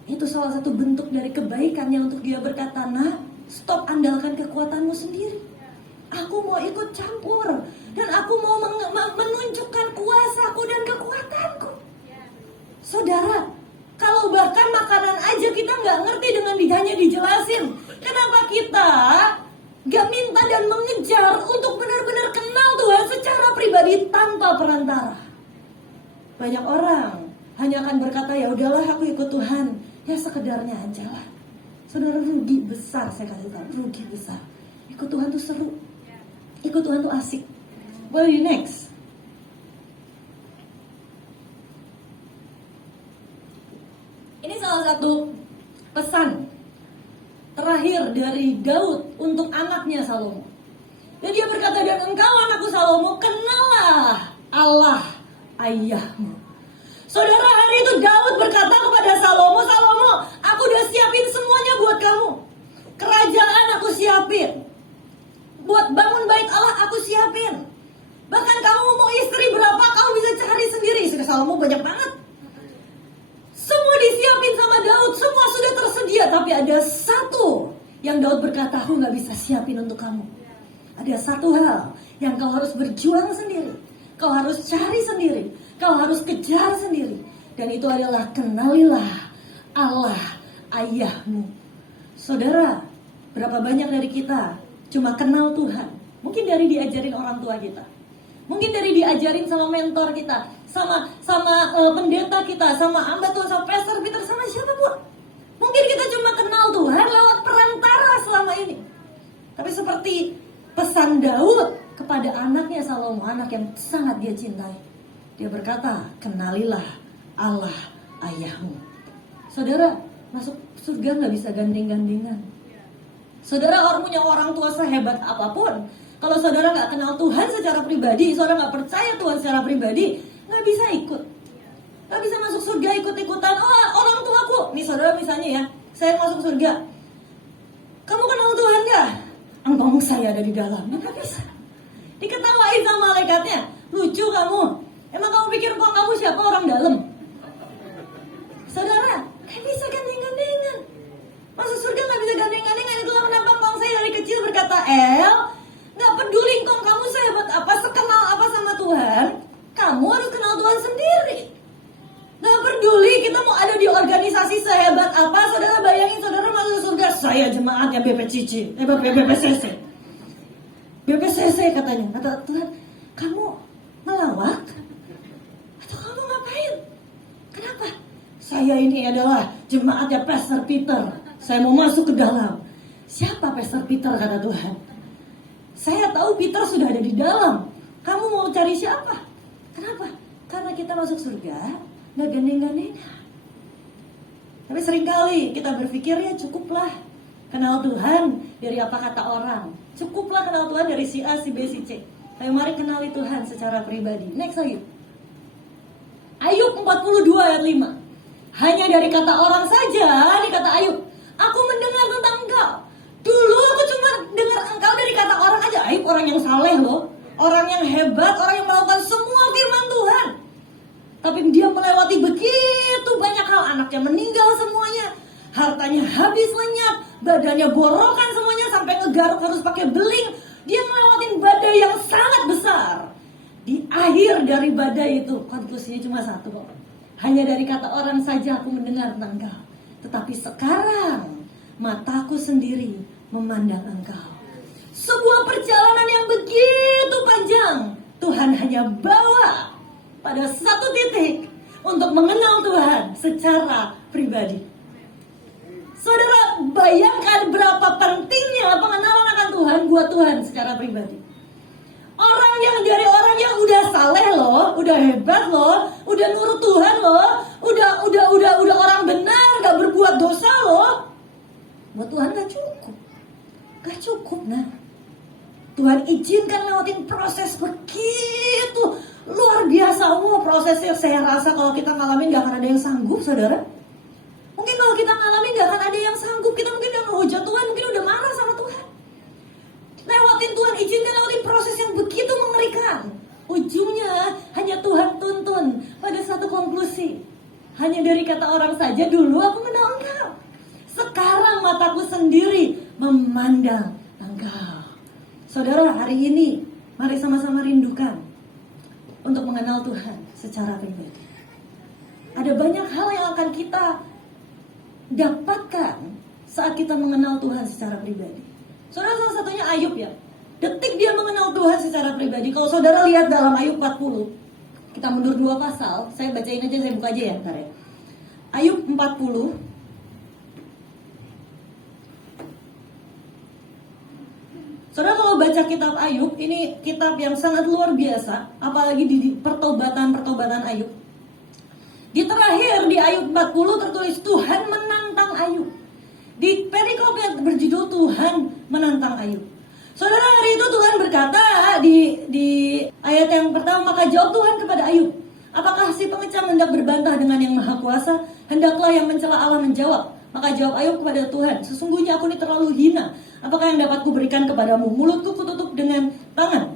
Itu salah satu bentuk dari kebaikannya untuk dia berkata, nah, stop andalkan kekuatanmu sendiri. Aku mau ikut campur dan aku mau menunjukkan kuasaku dan kekuatanku. Saudara, kalau bahkan makanan aja kita nggak ngerti dengan hanya dijelasin, kenapa kita nggak minta dan mengejar untuk benar-benar kenal Tuhan secara pribadi tanpa perantara? Banyak orang hanya akan berkata, ya udahlah aku ikut Tuhan, ya sekedarnya aja lah. Saudara, rugi besar, saya kasih tahu, rugi besar. Ikut Tuhan tuh seru. Ikut Tuhan tuh asik. What are you next? Ini salah satu pesan terakhir dari Daud untuk anaknya Salomo. Dan dia berkata, dan engkau anakku Salomo, kenallah Allah ayahmu. Saudara, hari itu Daud berkata kepada Salomo, Salomo, aku udah siapin semuanya buat kamu. Kerajaan aku siapin. Buat bangun bait Allah aku siapin. Bahkan kamu mau istri berapa kamu bisa cari sendiri. Istri Salomo banyak banget. Semua disiapin sama Daud, semua sudah tersedia. Tapi ada satu yang Daud berkata, aku gak bisa siapin untuk kamu. Ada satu hal yang kau harus berjuang sendiri. Kau harus cari sendiri. Kau harus kejar sendiri. Dan itu adalah kenalilah Allah ayahmu. Saudara, berapa banyak dari kita cuma kenal Tuhan, mungkin dari diajarin orang tua kita, Mungkin dari diajarin sama mentor kita, sama pendeta kita, sama hamba Tuhan, sama pastor Peter, sama siapapun. Mungkin kita cuma kenal Tuhan lewat perantara selama ini. Tapi seperti pesan Daud kepada anaknya Salomo, anak yang sangat dia cintai. Dia berkata, kenalilah Allah ayahmu. Saudara, masuk surga gak bisa gandeng-gandengan. Saudara punya orang tua sehebat apapun, kalau saudara gak kenal Tuhan secara pribadi, saudara gak percaya Tuhan secara pribadi, gak bisa ikut. Gak bisa masuk surga ikut-ikutan, oh orang tuaku. Nih saudara misalnya ya, saya masuk surga. Kamu kenal Tuhan gak? Engkau saya ada di dalam. Gak bisa. Diketawain sama malaikatnya. Lucu kamu. Emang kamu pikir kamu siapa, orang dalam? Saudara, gak bisa gandeng-gandengan. Masuk surga gak bisa gandeng-gandengan. Itulah kenapa engkau saya dari kecil berkata, gak peduli engkau kamu sehebat apa, sekenal apa sama Tuhan, kamu harus kenal Tuhan sendiri. Gak peduli kita mau ada di organisasi sehebat apa, saudara bayangin saudara masuk surga, saya jemaatnya BPCC, BPCC. BPCC katanya, kata Tuhan, kamu melawak? Atau kamu ngapain? Kenapa? Saya ini adalah jemaatnya Pastor Peter. Saya mau masuk ke dalam. Siapa Pastor Peter, kata Tuhan? Saya tahu Peter sudah ada di dalam. Kamu mau cari siapa? Kenapa? Karena kita masuk surga gak gandeng-gandengan. Tapi seringkali kita berpikir ya cukuplah kenal Tuhan dari apa kata orang. Cukuplah kenal Tuhan dari si A, si B, si C. Tapi mari kenali Tuhan secara pribadi. Next Ayub. Ayub 42 ayat 5. Hanya dari kata orang saja, dikata Ayub, aku mendengar tentang engkau. Dulu aku cuma dengar engkau dari kata orang aja. Ayub orang yang saleh loh, orang yang hebat, orang yang melakukan semua firman Tuhan. Tapi dia melewati begitu banyak hal. Anaknya meninggal semuanya, hartanya habis lenyap, badannya borokan semuanya sampai ngegaruk harus pakai beling. Dia melewatin badai yang sangat besar. Di akhir dari badai itu konklusinya cuma satu kok. Hanya dari kata orang saja aku mendengar tentang engkau. Tetapi sekarang mataku sendiri memandang engkau. Sebuah perjalanan yang begitu panjang, Tuhan hanya bawa pada satu titik untuk mengenal Tuhan secara pribadi. Saudara, bayangkan berapa pentingnya pengenalan akan Tuhan buat Tuhan secara pribadi. Orang yang dari orang yang udah saleh loh, udah hebat loh, udah nurut Tuhan loh, udah orang benar, gak berbuat dosa loh. Buat Tuhan gak cukup nah. Tuhan izinkan lewatin proses begitu luar biasa. Prosesnya saya rasa kalau kita ngalamin gak akan ada yang sanggup, saudara. Mungkin kalau kita ngalamin gak akan ada yang sanggup. Kita mungkin udah ngehujat Tuhan, mungkin udah marah sama Tuhan. Lewatin Tuhan, izinkan lewatin proses yang begitu mengerikan. Ujungnya hanya Tuhan tuntun pada satu konklusi. Hanya dari kata orang saja dulu aku kenal engkau. Sekarang mataku sendiri memandang engkau. Saudara, hari ini mari sama-sama rindukan untuk mengenal Tuhan secara pribadi. Ada banyak hal yang akan kita dapatkan saat kita mengenal Tuhan secara pribadi. Saudara, salah satunya Ayub ya. Detik dia mengenal Tuhan secara pribadi. Kalau saudara lihat dalam Ayub 40, kita mundur 2 pasal. Saya bacain aja, saya buka aja ya, bentar ya. Ayub 40. Saudara, kalau baca kitab Ayub, ini kitab yang sangat luar biasa, apalagi di pertobatan Ayub. Di terakhir di Ayub 40 tertulis Tuhan menantang Ayub. Di perikop yang berjudul Tuhan menantang Ayub. Saudara, hari itu Tuhan berkata di ayat yang pertama, maka jawab Tuhan kepada Ayub, apakah si pengecam hendak berbantah dengan yang maha kuasa? Hendaklah yang mencela Allah menjawab. Maka jawab Ayub kepada Tuhan, sesungguhnya aku ini terlalu hina. Apakah yang dapat kuberikan kepadamu? Mulutku kututup dengan tangan.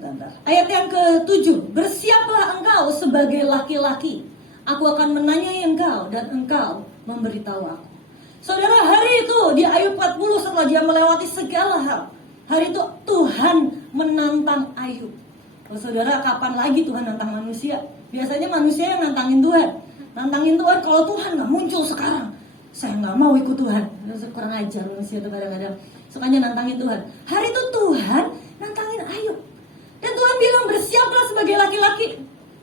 Bentar. Ayat yang ke-7, bersiaplah engkau sebagai laki-laki. Aku akan menanyai engkau dan engkau memberitahu aku. Saudara, hari itu di Ayub 40 setelah dia melewati segala hal, hari itu Tuhan menantang Ayub. Oh, saudara, kapan lagi Tuhan nantang manusia? Biasanya manusia yang nantangin Tuhan. Nantangin Tuhan, kalau Tuhan gak muncul sekarang, saya gak mau ikut Tuhan. Kurang ajar manusia itu kadang-kadang. Sukanya nantangin Tuhan. Hari itu Tuhan nantangin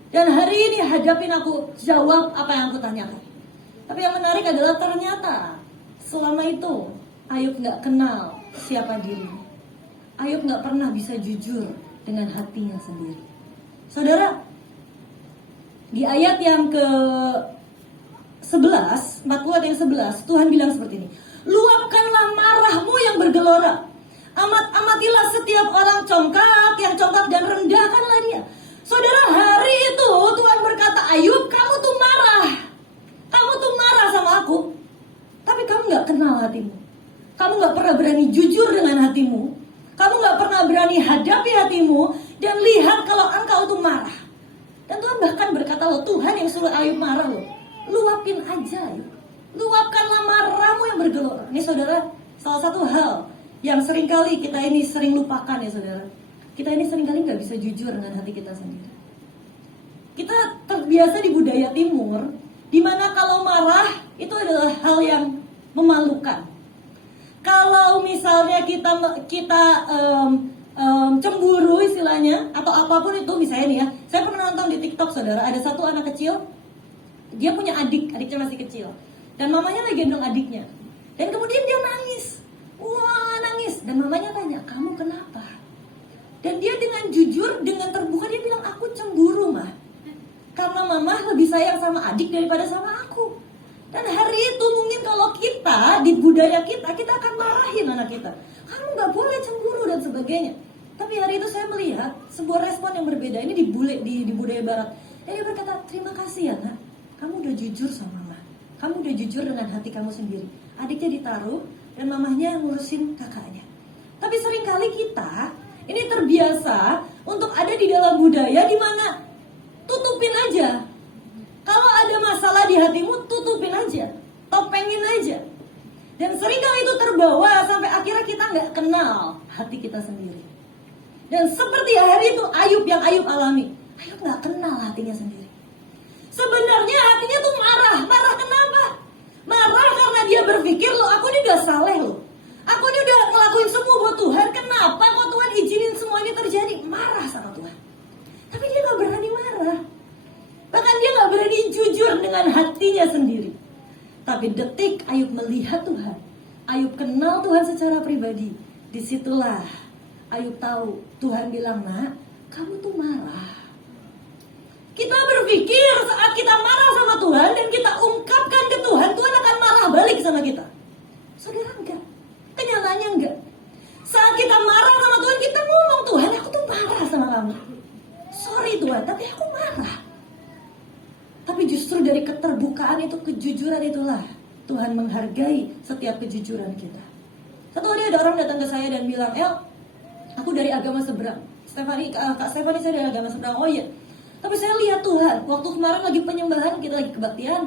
Dan hari ini hadapin aku, jawab apa yang aku tanyakan. Tapi yang menarik adalah ternyata selama itu Ayub gak kenal siapa dirinya. Ayub gak pernah bisa jujur dengan hatinya sendiri. Saudara, di ayat yang ke 11, 40 ayat yang 11, Tuhan bilang seperti ini. Luapkanlah marahmu yang bergelora. Amatilah setiap orang congkak yang congkak dan rendahkanlah dia. Saudara, hari itu Tuhan berkata, Ayub, kamu tuh marah. Kamu tuh marah sama aku. Tapi kamu gak kenal hatimu. Kamu gak pernah berani jujur dengan hatimu. Kamu gak pernah berani hadapi hatimu dan lihat kalau engkau tuh marah. Dan Tuhan bahkan berkata loh, Tuhan yang suruh Ayub marah loh. Luapin aja Ayub. Luapkanlah marahmu yang bergelora. Ini saudara, salah satu hal yang seringkali kita ini sering lupakan ya saudara. Kita ini seringkali gak bisa jujur dengan hati kita sendiri. Kita terbiasa di budaya timur, dimana kalau marah itu adalah hal yang memalukan. Kalau misalnya kita cemburu istilahnya atau apapun itu, misalnya nih ya, saya pernah nonton di TikTok saudara, ada satu anak kecil, dia punya adiknya masih kecil, dan mamanya lagi gendong adiknya, dan kemudian dia nangis, wah nangis, dan mamanya tanya, kamu kenapa? Dan dia dengan jujur, dengan terbuka dia bilang, aku cemburu mah, karena mama lebih sayang sama adik daripada sama aku. Dan hari itu mungkin kalau kita di budaya kita akan marahin anak kita, kamu nggak boleh cemburu dan sebagainya. Tapi hari itu saya melihat sebuah respon yang berbeda. Ini di budaya barat. Dan dia berkata, terima kasih ya nak, kamu udah jujur sama mama. Kamu udah jujur dengan hati kamu sendiri. Adiknya ditaruh dan mamahnya ngurusin kakaknya. Tapi seringkali kita ini terbiasa untuk ada di dalam budaya di mana tutupin aja. Kalau ada masalah di hatimu, tutupin aja, topengin aja. Dan seringkali itu terbawa sampai akhirnya kita nggak kenal hati kita sendiri. Dan seperti hari itu Ayub yang Ayub alami, Ayub nggak kenal hatinya sendiri. Sebenarnya hatinya tuh marah. Marah kenapa? Marah karena dia berpikir, loh aku ini udah saleh loh. Aku ini udah ngelakuin semua buat Tuhan. Kenapa kok Tuhan izinin semua ini terjadi? Marah sama Tuhan. Tapi dia nggak berani marah. Bahkan dia gak berani jujur dengan hatinya sendiri. Tapi detik Ayub melihat Tuhan, Ayub kenal Tuhan secara pribadi, disitulah Ayub tahu Tuhan bilang, nak, kamu tuh marah. Kita berpikir saat kita marah sama Tuhan dan kita ungkapkan ke Tuhan, Tuhan akan marah balik sama kita. Saudara enggak, kenyataannya enggak. Saat kita marah sama Tuhan, kita ngomong, Tuhan aku tuh marah sama kamu. Sorry Tuhan, tapi aku marah. Tapi justru dari keterbukaan itu, kejujuran itulah Tuhan menghargai setiap kejujuran kita. Satu hari ada orang datang ke saya dan bilang, El, aku dari agama seberang. Kak Stefani saya dari agama seberang. Oh iya. Tapi saya lihat Tuhan, waktu kemarin lagi penyembahan, kita lagi kebaktian,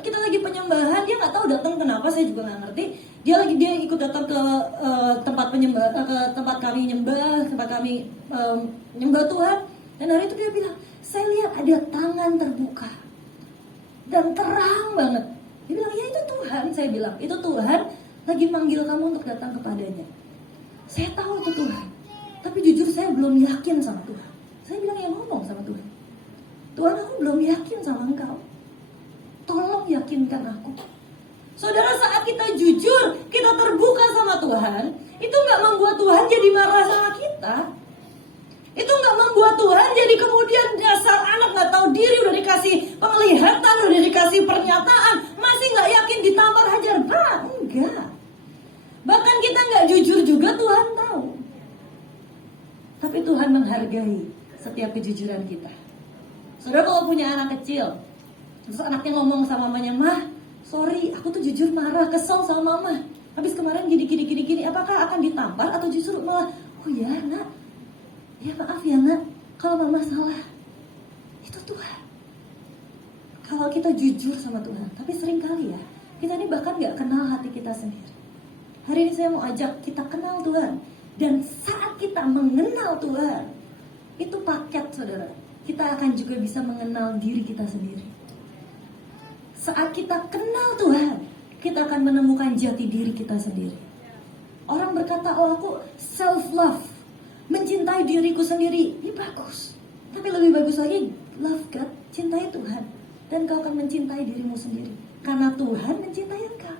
kita lagi penyembahan, dia nggak tahu datang kenapa, saya juga nggak ngerti. Dia ikut datang ke tempat penyembah, ke tempat kami nyembah, tempat kami nyembah Tuhan. Dan hari itu dia bilang, saya lihat ada tangan terbuka dan terang banget. Dia bilang, ya itu Tuhan. Saya bilang, itu Tuhan lagi manggil kamu untuk datang kepadanya. Saya tahu itu Tuhan, tapi jujur saya belum yakin sama Tuhan. Saya bilang, ya ngomong sama Tuhan, Tuhan aku belum yakin sama engkau, tolong yakinkan aku. Saudara, saat kita jujur, kita terbuka sama Tuhan, itu gak membuat Tuhan jadi marah sama kita. Itu gak membuat Tuhan jadi kemudian dasar anak gak tahu diri, udah dikasih penglihatan, udah dikasih pernyataan, masih gak yakin ditampar hajar. Enggak. Bahkan kita gak jujur juga Tuhan tahu. Tapi Tuhan menghargai setiap kejujuran kita. Saudara kalau punya anak kecil, terus anaknya ngomong sama mamanya, Mah, sorry, aku tuh jujur marah, kesel sama mama. Habis kemarin gini, apakah akan ditampar atau justru malah, oh ya nak, ya maaf ya nak, kalau mama salah, itu Tuhan. Kalau kita jujur sama Tuhan, tapi seringkali ya, kita ini bahkan gak kenal hati kita sendiri. Hari ini saya mau ajak kita kenal Tuhan. Dan saat kita mengenal Tuhan, itu paket saudara, kita akan juga bisa mengenal diri kita sendiri. Saat kita kenal Tuhan, kita akan menemukan jati diri kita sendiri. Orang berkata, oh aku self-love, mencintai diriku sendiri. Ini bagus. Tapi lebih bagus lagi, love God, cintai Tuhan, dan kau akan mencintai dirimu sendiri. Karena Tuhan mencintai engkau.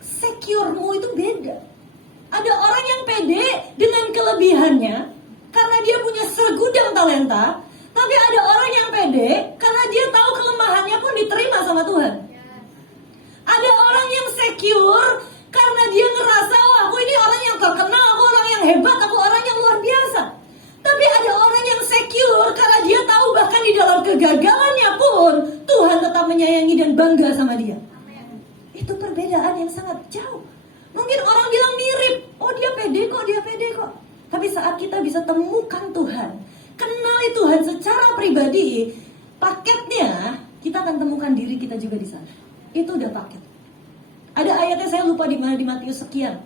Secure-mu itu beda. Ada orang yang pede dengan kelebihannya karena dia punya segudang talenta, tapi ada orang yang pede karena dia tahu kelemahannya pun diterima sama Tuhan. Ada orang yang secure karena dia ngerasa, oh aku ini orang yang terkenal, aku orang yang hebat, aku orang yang luar biasa. Tapi ada orang yang secure karena dia tahu bahkan di dalam kegagalannya pun Tuhan tetap menyayangi dan bangga sama dia. Itu perbedaan yang sangat jauh. Mungkin orang bilang mirip, oh dia pede kok. Tapi saat kita bisa temukan Tuhan, kenali Tuhan secara pribadi, paketnya kita akan temukan diri kita juga di sana. Itu udah paket. Ada ayatnya saya lupa di mana, di Matius sekian.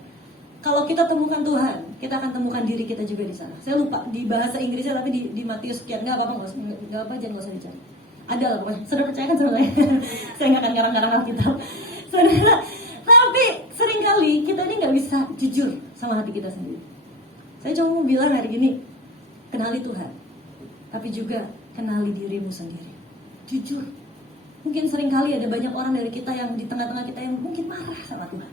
Kalau kita temukan Tuhan, kita akan temukan diri kita juga di sana. Saya lupa di bahasa Inggrisnya, tapi di Matius sekian. Nggak apa-apa, jangan usah dicari. Ada lah pokoknya. Saudara percaya kan saudara? Saya nggak akan ngarang-ngarang Alkitab. Saudara, tapi seringkali kita ini nggak bisa jujur sama hati kita sendiri. Saya cuma mau bilang hari ini, kenali Tuhan, tapi juga kenali dirimu sendiri. Jujur. Mungkin seringkali ada banyak orang dari kita yang di tengah-tengah kita yang mungkin marah sama Tuhan.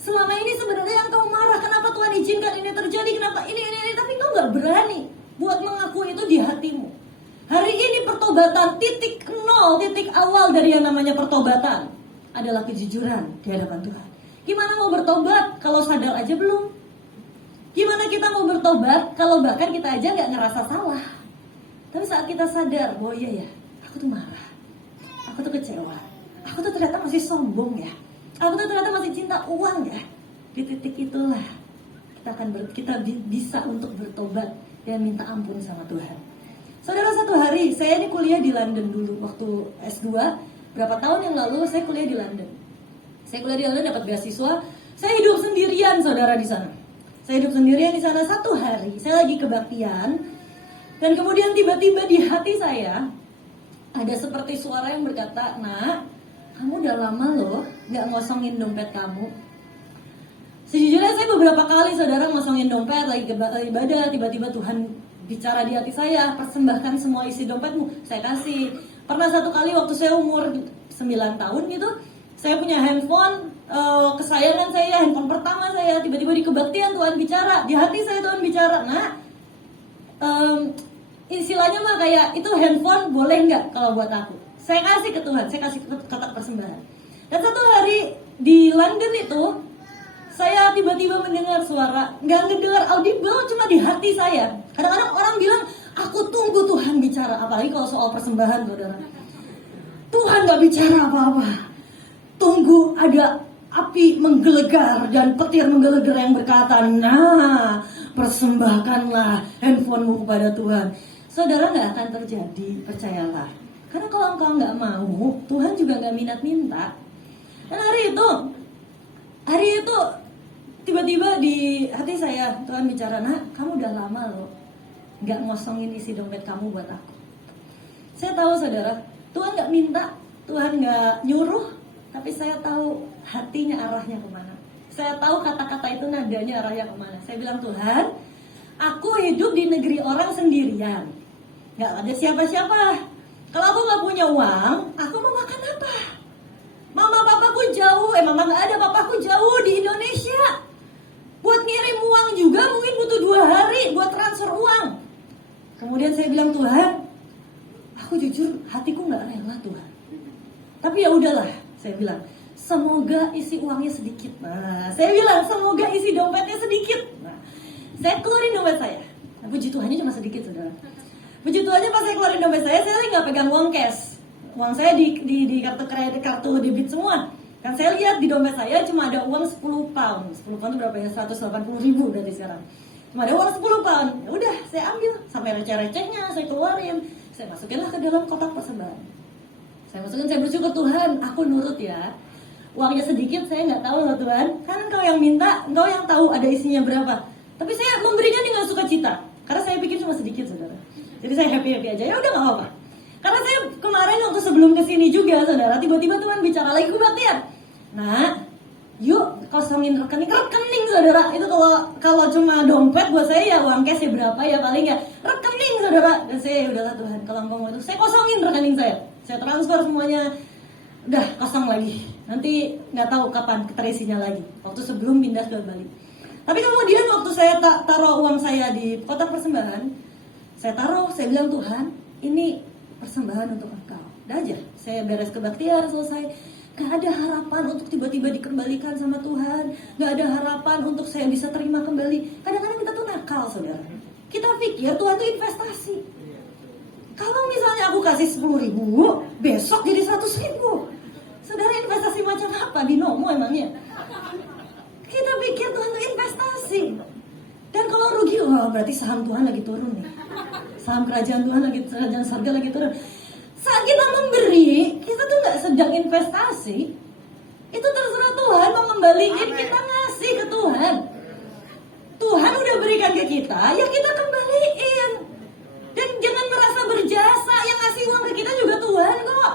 Selama ini sebenarnya yang kau marah, kenapa Tuhan izinkan ini terjadi, kenapa ini, tapi kau nggak berani buat mengakui itu di hatimu. Hari ini pertobatan, titik nol, titik awal dari yang namanya pertobatan adalah kejujuran di hadapan Tuhan. Gimana mau bertobat kalau sadar aja belum? Gimana kita mau bertobat kalau bahkan kita aja nggak ngerasa salah? Tapi saat kita sadar, oh iya ya, aku tuh marah, aku tuh kecewa, aku tuh ternyata masih sombong ya, aku tuh ternyata masih cinta uang ya. Di titik itulah kita bisa untuk bertobat dan minta ampun sama Tuhan. Saudara, satu hari saya ini kuliah di London dulu waktu S2. Berapa tahun yang lalu saya kuliah di London. Saya kuliah di London dapat beasiswa. Saya hidup sendirian, saudara, di sana. Saya hidup sendirian di sana satu hari. Saya lagi kebaktian. Dan kemudian tiba-tiba di hati saya ada seperti suara yang berkata, "Nak, kamu udah lama loh gak ngosongin dompet kamu." Sejujurnya saya beberapa kali, saudara, ngosongin dompet lagi ibadah. Tiba-tiba Tuhan bicara di hati saya, persembahkan semua isi dompetmu, saya kasih. Pernah satu kali waktu saya umur 9 tahun gitu, saya punya handphone kesayangan saya, handphone pertama saya, tiba-tiba di kebaktian Tuhan bicara, di hati saya Tuhan bicara, "Nah, istilahnya mah kayak itu handphone boleh nggak kalau buat aku?" Saya kasih ke Tuhan, saya kasih kotak persembahan. Dan satu hari di London itu, saya tiba-tiba mendengar suara, nggak mendengar audible, cuma di hati saya. Kadang-kadang orang bilang, aku tunggu Tuhan bicara, apalagi kalau soal persembahan, saudara. Tuhan nggak bicara apa-apa. Tunggu ada api menggelegar dan petir menggelegar yang berkata, "Nah, persembahkanlah handphonemu kepada Tuhan." Saudara, nggak akan terjadi, percayalah. Karena kalau engkau nggak mau, Tuhan juga nggak minta. Dan hari itu tiba-tiba di hati saya Tuhan bicara, "Nah, kamu udah lama loh nggak ngosongin isi dompet kamu buat aku." Saya tahu, saudara, Tuhan nggak minta, Tuhan nggak nyuruh, tapi saya tahu hatinya arahnya kemana. Saya tahu kata-kata itu nadanya arahnya kemana. Saya bilang, "Tuhan, aku hidup di negeri orang sendirian, nggak ada siapa-siapa. Kalau aku nggak punya uang, aku mau makan apa? Mama papaku jauh, mama nggak ada, papaku jauh di Indonesia. Buat ngirim uang juga mungkin butuh 2 hari buat transfer uang." Kemudian saya bilang, "Tuhan, aku jujur hatiku nggak rela, Tuhan. Tapi ya udahlah," saya bilang, "semoga isi uangnya sedikit." Nah, saya bilang, "Semoga isi dompetnya sedikit." Nah, saya keluarin dompet saya. Nah, puji Tuhannya cuma sedikit, saudara. Puji Tuhannya pas saya keluarin dompet saya lagi nggak pegang uang cash. Uang saya di kartu kredit, kartu debit semua. Dan saya lihat di dompet saya cuma ada uang 10 pound. 10 pound itu berapa ya? 180.000 berarti sekarang. Cuma ada uang 10 pound. Ya udah, saya ambil sampai receh-recehnya, saya keluarin. Saya masukinlah ke dalam kotak persembahan. Saya bersyukur, "Tuhan, aku nurut ya. Uangnya sedikit, saya nggak tahu loh Tuhan. Kan Engkau yang minta, Engkau yang tahu ada isinya berapa. Tapi saya memberinya dengan sukacita. Karena saya pikir cuma sedikit, saudara. Jadi saya happy-happy aja. Ya udah nggak apa-apa. Karena saya kemarin waktu sebelum kesini juga, saudara, tiba-tiba Tuhan bicara lagi kebaktian. "Nah, yuk kosongin rekening, saudara." Itu kalau cuma dompet buat saya ya uang cash ya berapa ya paling ya. Rekening, saudara. Dan saya udahlah Tuhan, kalau engkau mau itu, saya kosongin rekening saya transfer semuanya, udah kosong lagi. Nanti nggak tahu kapan keterisinya lagi. Waktu sebelum pindah ke Bali. Tapi kemudian waktu saya taruh uang saya di kotak persembahan, saya bilang Tuhan, ini persembahan untuk engkau. Udah aja, saya beres kebaktian selesai. Gak ada harapan untuk tiba-tiba dikembalikan sama Tuhan. Gak ada harapan untuk saya bisa terima kembali. Kadang-kadang kita tuh nakal, saudara. Kita pikir Tuhan itu investasi. Kalau misalnya aku kasih 10.000, besok jadi 100.000. Saudara, investasi macam apa? Binomo emangnya? Kita pikir Tuhan itu investasi. Dan kalau rugi, wah berarti saham Tuhan lagi turun nih. Saham kerajaan Tuhan lagi, kerajaan surga lagi turun. Saat kita memberi, kita tuh gak sedang investasi. Itu terserah Tuhan mau ngembaliin, kita ngasih ke Tuhan. Tuhan udah berikan ke kita, ya kita kembaliin. Dan jangan merasa berjasa, yang ngasih uang ke kita juga Tuhan kok.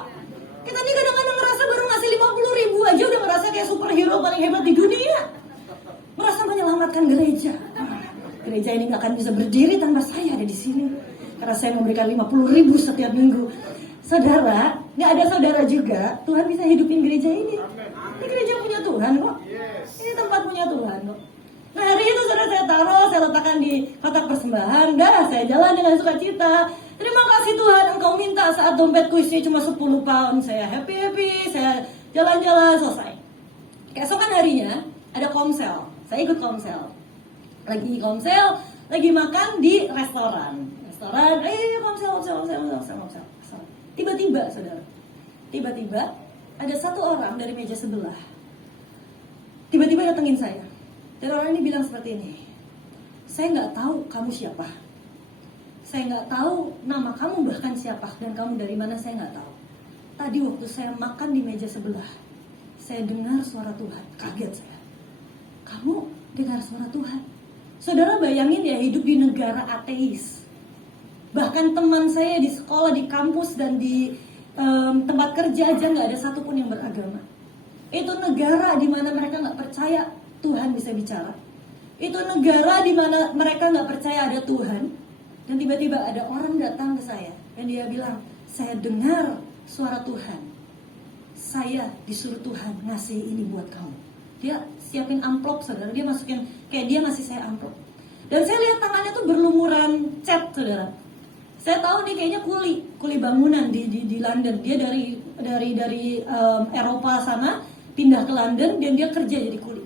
Kita nih kadang-kadang merasa baru ngasih 50.000 aja udah merasa kayak superhero paling hebat di dunia. Merasa menyelamatkan gereja. Gereja ini gak akan bisa berdiri tanpa saya ada di sini. Karena saya memberikan 50.000 setiap minggu. Saudara, gak ada saudara juga, Tuhan bisa hidupin gereja ini. Ini gereja punya Tuhan kok. Ini tempat punya Tuhan kok. Nah hari itu saudara saya taruh, saya letakkan di kotak persembahan. Dah, saya jalan dengan sukacita. Terima kasih Tuhan, engkau minta saat dompetku isinya cuma 10 pound. Saya happy, saya jalan-jalan, selesai. Keesokan harinya, ada komsel. Saya ikut komsel. Lagi makan di restoran. Komsel. Tiba-tiba, saudara. Tiba-tiba, ada satu orang dari meja sebelah. Tiba-tiba datengin saya. Dan orang ini bilang seperti ini. Saya nggak tahu kamu siapa. Saya nggak tahu nama kamu bahkan siapa. Dan kamu dari mana saya nggak tahu. Tadi waktu saya makan di meja sebelah, saya dengar suara Tuhan. Kaget saya. Kamu dengar suara Tuhan? Saudara bayangin ya, hidup di negara ateis. Bahkan teman saya di sekolah, di kampus, dan di tempat kerja aja nggak ada satupun yang beragama. Itu negara di mana mereka nggak percaya Tuhan bisa bicara. Itu negara di mana mereka nggak percaya ada Tuhan. Dan tiba-tiba ada orang datang ke saya dan dia bilang, saya dengar suara Tuhan. Saya disuruh Tuhan ngasih ini buat kamu. Dia siapin amplop, saudara. Dia masukin, kayak dia ngasih saya amplop. Dan saya lihat tangannya tuh berlumuran cat, saudara. Saya tahu nih kayaknya kuli bangunan di London. Dia dari Eropa sana pindah ke London dan dia kerja jadi kuli.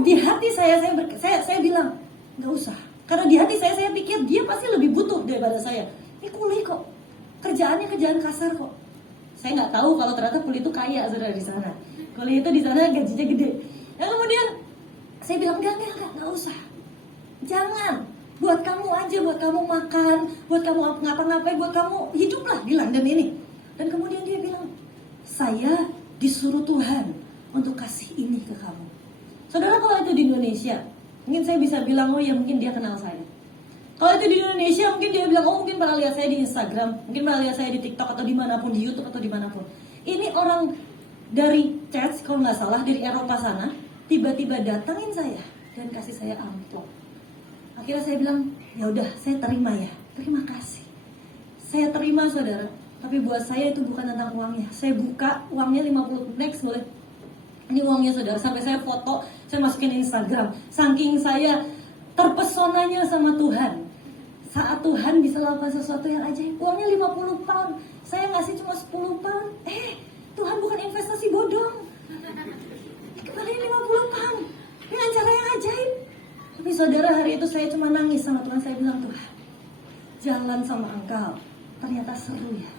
Di hati saya bilang nggak usah, karena di hati saya pikir dia pasti lebih butuh daripada saya. Ini kuli kok, kerjaan kasar kok. Saya nggak tahu kalau ternyata kuli itu kaya, saudara, di sana. Kuli itu di sana gajinya gede. Dan kemudian saya bilang nggak usah, jangan. Buat kamu aja, buat kamu makan, buat kamu ngapa-ngapain, buat kamu hiduplah di London ini. Dan kemudian dia bilang, saya disuruh Tuhan untuk kasih ini ke kamu. Saudara, kalau itu di Indonesia, mungkin saya bisa bilang, oh ya mungkin dia kenal saya. Kalau itu di Indonesia, mungkin dia bilang, oh mungkin pernah lihat saya di Instagram, mungkin pernah lihat saya di TikTok atau dimanapun, di YouTube atau dimanapun. Ini orang dari church, kalau nggak salah, dari Eropa sana, tiba-tiba datangin saya dan kasih saya amplop. Akhirnya saya bilang, ya udah, saya terima ya. Terima kasih. Saya terima, saudara. Tapi buat saya itu bukan tentang uangnya. Saya buka uangnya 50, next boleh. Ini uangnya, saudara. Sampai saya foto, saya masukin Instagram. Saking saya terpesonanya sama Tuhan. Saat Tuhan bisa lakukan sesuatu yang ajaib. Uangnya 50 pound. Saya ngasih cuma 10 pound. Tuhan bukan investasi bodong. Kembaliin 50 pound. Dengan cara yang ajaib. Tapi saudara, hari itu saya cuma nangis sama Tuhan. Saya bilang, Tuhan, jalan sama Engkau ternyata seru ya.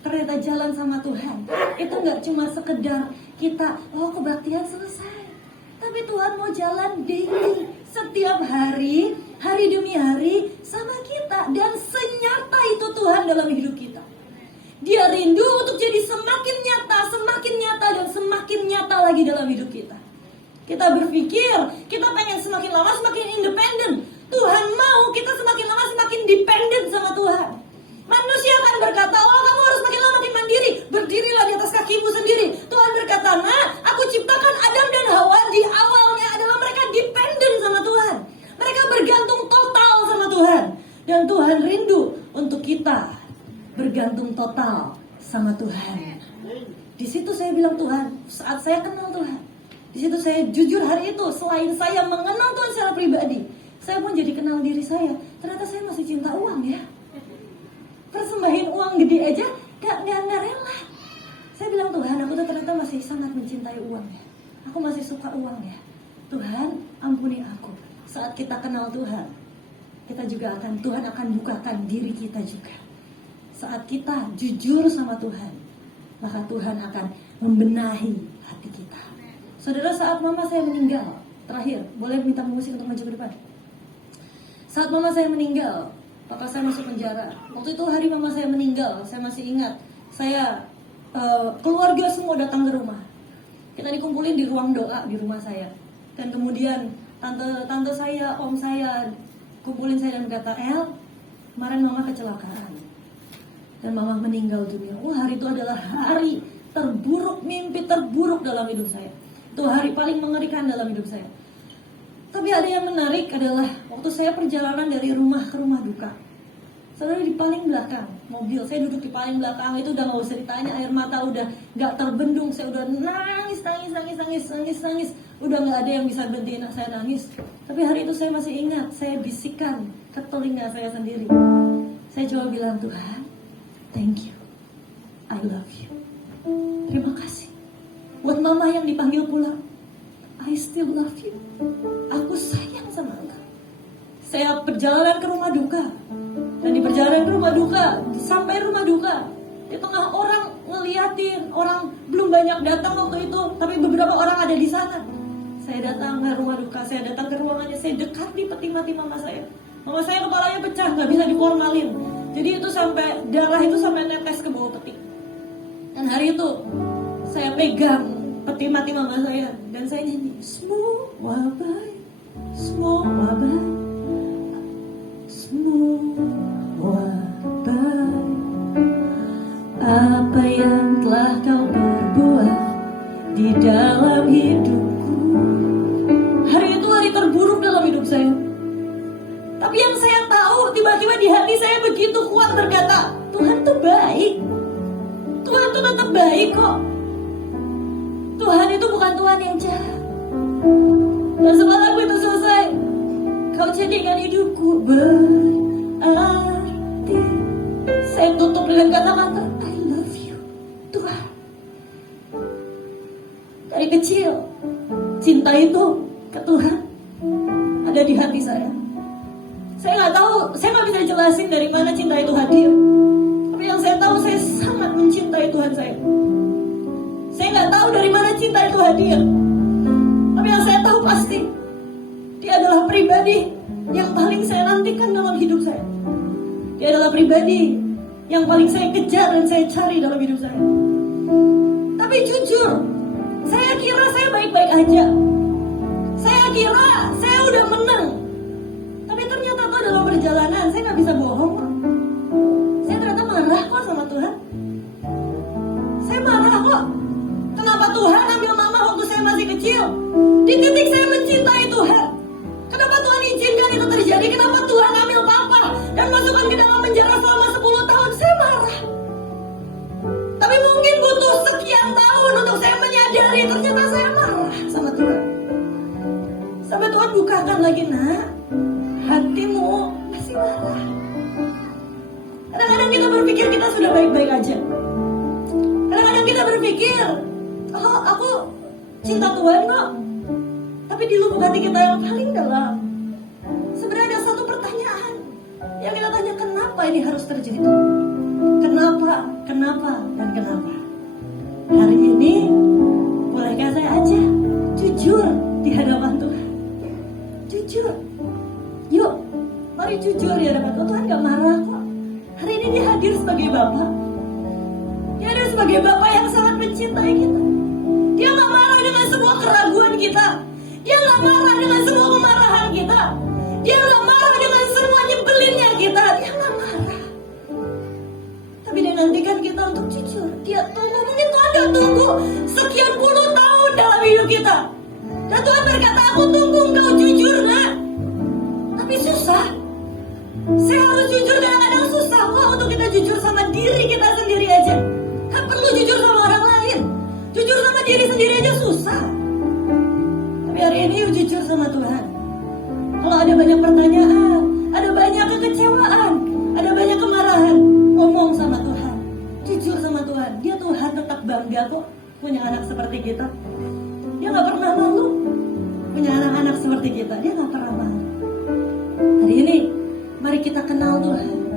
Ternyata jalan sama Tuhan itu gak cuma sekedar kita, oh kebaktian selesai. Tapi Tuhan mau jalan daily, setiap hari, hari demi hari sama kita. Dan senyata itu Tuhan dalam hidup kita. Dia rindu untuk jadi semakin nyata, dan semakin nyata lagi dalam hidup kita. Kita berpikir, kita pengen semakin lama semakin independen. Tuhan mau kita semakin lama semakin dependent sama Tuhan. Manusia akan berkata, oh kamu harus makin lama makin mandiri. Berdirilah di atas kakimu sendiri. Tuhan berkata, nah aku ciptakan Adam dan Hawa di awalnya adalah mereka dependent sama Tuhan. Mereka bergantung total sama Tuhan. Dan Tuhan rindu total sama Tuhan. Di situ saya bilang Tuhan, saat saya kenal Tuhan, di situ saya jujur hari itu, selain saya mengenal Tuhan secara pribadi, saya pun jadi kenal diri saya. Ternyata saya masih cinta uang ya. Persembahin uang gede aja gak rela. Saya bilang Tuhan, aku tuh ternyata masih sangat mencintai uang ya. Aku masih suka uang ya. Tuhan, ampuni aku. Saat kita kenal Tuhan, Tuhan akan bukakan diri kita juga. Saat kita jujur sama Tuhan, maka Tuhan akan membenahi hati kita. Saudara, saat mama saya meninggal, terakhir, boleh minta musik untuk maju ke depan. Saat mama saya meninggal, papa saya masuk penjara. Waktu itu hari mama saya meninggal, saya masih ingat. Keluarga semua datang ke rumah. Kita dikumpulin di ruang doa di rumah saya. Dan kemudian tante saya, om saya kumpulin saya dan berkata, El, kemarin mama kecelakaan dan mama meninggal dunia. Hari itu adalah hari terburuk, mimpi terburuk dalam hidup saya. Itu hari paling mengerikan dalam hidup saya. Tapi ada yang menarik adalah waktu saya perjalanan dari rumah ke rumah duka. Saudara, di paling belakang mobil, saya duduk di paling belakang, itu udah gak usah ditanya, air mata udah gak terbendung. Saya udah nangis. Udah gak ada yang bisa berhentiin saya nangis. Tapi hari itu saya masih ingat, saya bisikan ke telinga saya sendiri. Saya coba bilang, Tuhan, thank you, I love you. Terima kasih buat mama yang dipanggil pulang. I still love you. Aku sayang sama engkau. Saya perjalanan ke rumah duka. Dan di perjalanan ke rumah duka, sampai rumah duka, di tengah orang ngeliatin, orang belum banyak datang waktu itu, tapi beberapa orang ada di sana. Saya datang ke rumah duka, saya datang ke ruangannya, saya dekat di peti mati mama saya. Mama saya kepalanya pecah, nggak bisa diformalin. Jadi itu sampai darah itu sampai netes ke bawah peti. Dan hari itu saya pegang peti mati mama saya dan saya nyanyi, semua baik, semua baik, semua baik. Apa yang telah kau berbuat di dalam hidupku. Hari itu hari terburuk dalam hidup saya. Tapi yang saya tahu, tiba-tiba di hati saya begitu kuat berkata, Tuhan tuh baik. Tuhan tuh tetap baik kok. Tuhan itu bukan Tuhan yang jahat. Dan setelah lagu itu selesai, kau jadikan hidupku berarti. Saya tutup dengan kata-kata, I love you, Tuhan. Dari kecil, cinta itu ke Tuhan ada di hati saya. Saya nggak tahu, saya nggak bisa jelasin dari mana cinta itu hadir. Tapi yang saya tahu, saya sangat mencintai Tuhan saya. Saya nggak tahu dari mana cinta itu hadir. Tapi yang saya tahu pasti, Dia adalah pribadi yang paling saya nantikan dalam hidup saya. Dia adalah pribadi yang paling saya kejar dan saya cari dalam hidup saya. Tapi jujur, saya kira saya baik-baik aja. Saya kira saya udah menang. Tapi ternyata tuh dalam perjalanan saya nggak bisa bohong. Saya ternyata marah kok sama Tuhan. Saya marah kok. Kenapa Tuhan ambil mama waktu saya masih kecil? Di titik saya mencintai Tuhan. Kenapa Tuhan izinkan itu terjadi? Kenapa Tuhan ambil papa dan masukkan ke dalam penjara selama 10 tahun? Saya marah. Tapi mungkin butuh sekian tahun untuk saya menyadari ternyata saya marah sama Tuhan. Sampai Tuhan bukakan lagi, nak, hatimu masih marah. Kadang-kadang kita berpikir kita sudah baik-baik aja. Kadang-kadang kita berpikir, oh aku cinta Tuhan kok. Tapi di lubuk hati kita yang paling dalam, sebenarnya ada satu pertanyaan yang kita tanya, kenapa ini harus terjadi? Kenapa, dan kenapa? Hari ini, bolehkah saya aja jujur di hadapan Tuhan? Jujur. Yuk, mari jujur di hadapan Tuhan. Tuhan gak marah kok. Hari ini Dia hadir sebagai Bapa. Dia hadir sebagai Bapa yang sangat mencintai kita. Dia gak marah dengan semua keraguan kita. Dia gak marah dengan semua kemarahan kita. Dia gak marah dengan semua nyebelinnya kita. Dia gak marah. Tapi Dia nantikan kita untuk jujur. Dia tunggu, mungkin Tuhan gak tunggu sekian puluh tahun dalam hidup kita. Dan Tuhan berkata, aku tunggu engkau jujur, nak. Tapi susah. Saya harus jujur, kadang-kadang susah kok untuk kita jujur sama diri kita sendiri. sama Tuhan. Kalau ada banyak pertanyaan, ada banyak kekecewaan, ada banyak kemarahan, ngomong sama Tuhan, jujur sama Tuhan. Tuhan tetap bangga kok punya anak seperti kita. Dia gak pernah malu punya anak-anak seperti kita. Dia gak pernah malu. Hari ini mari kita kenal Tuhan.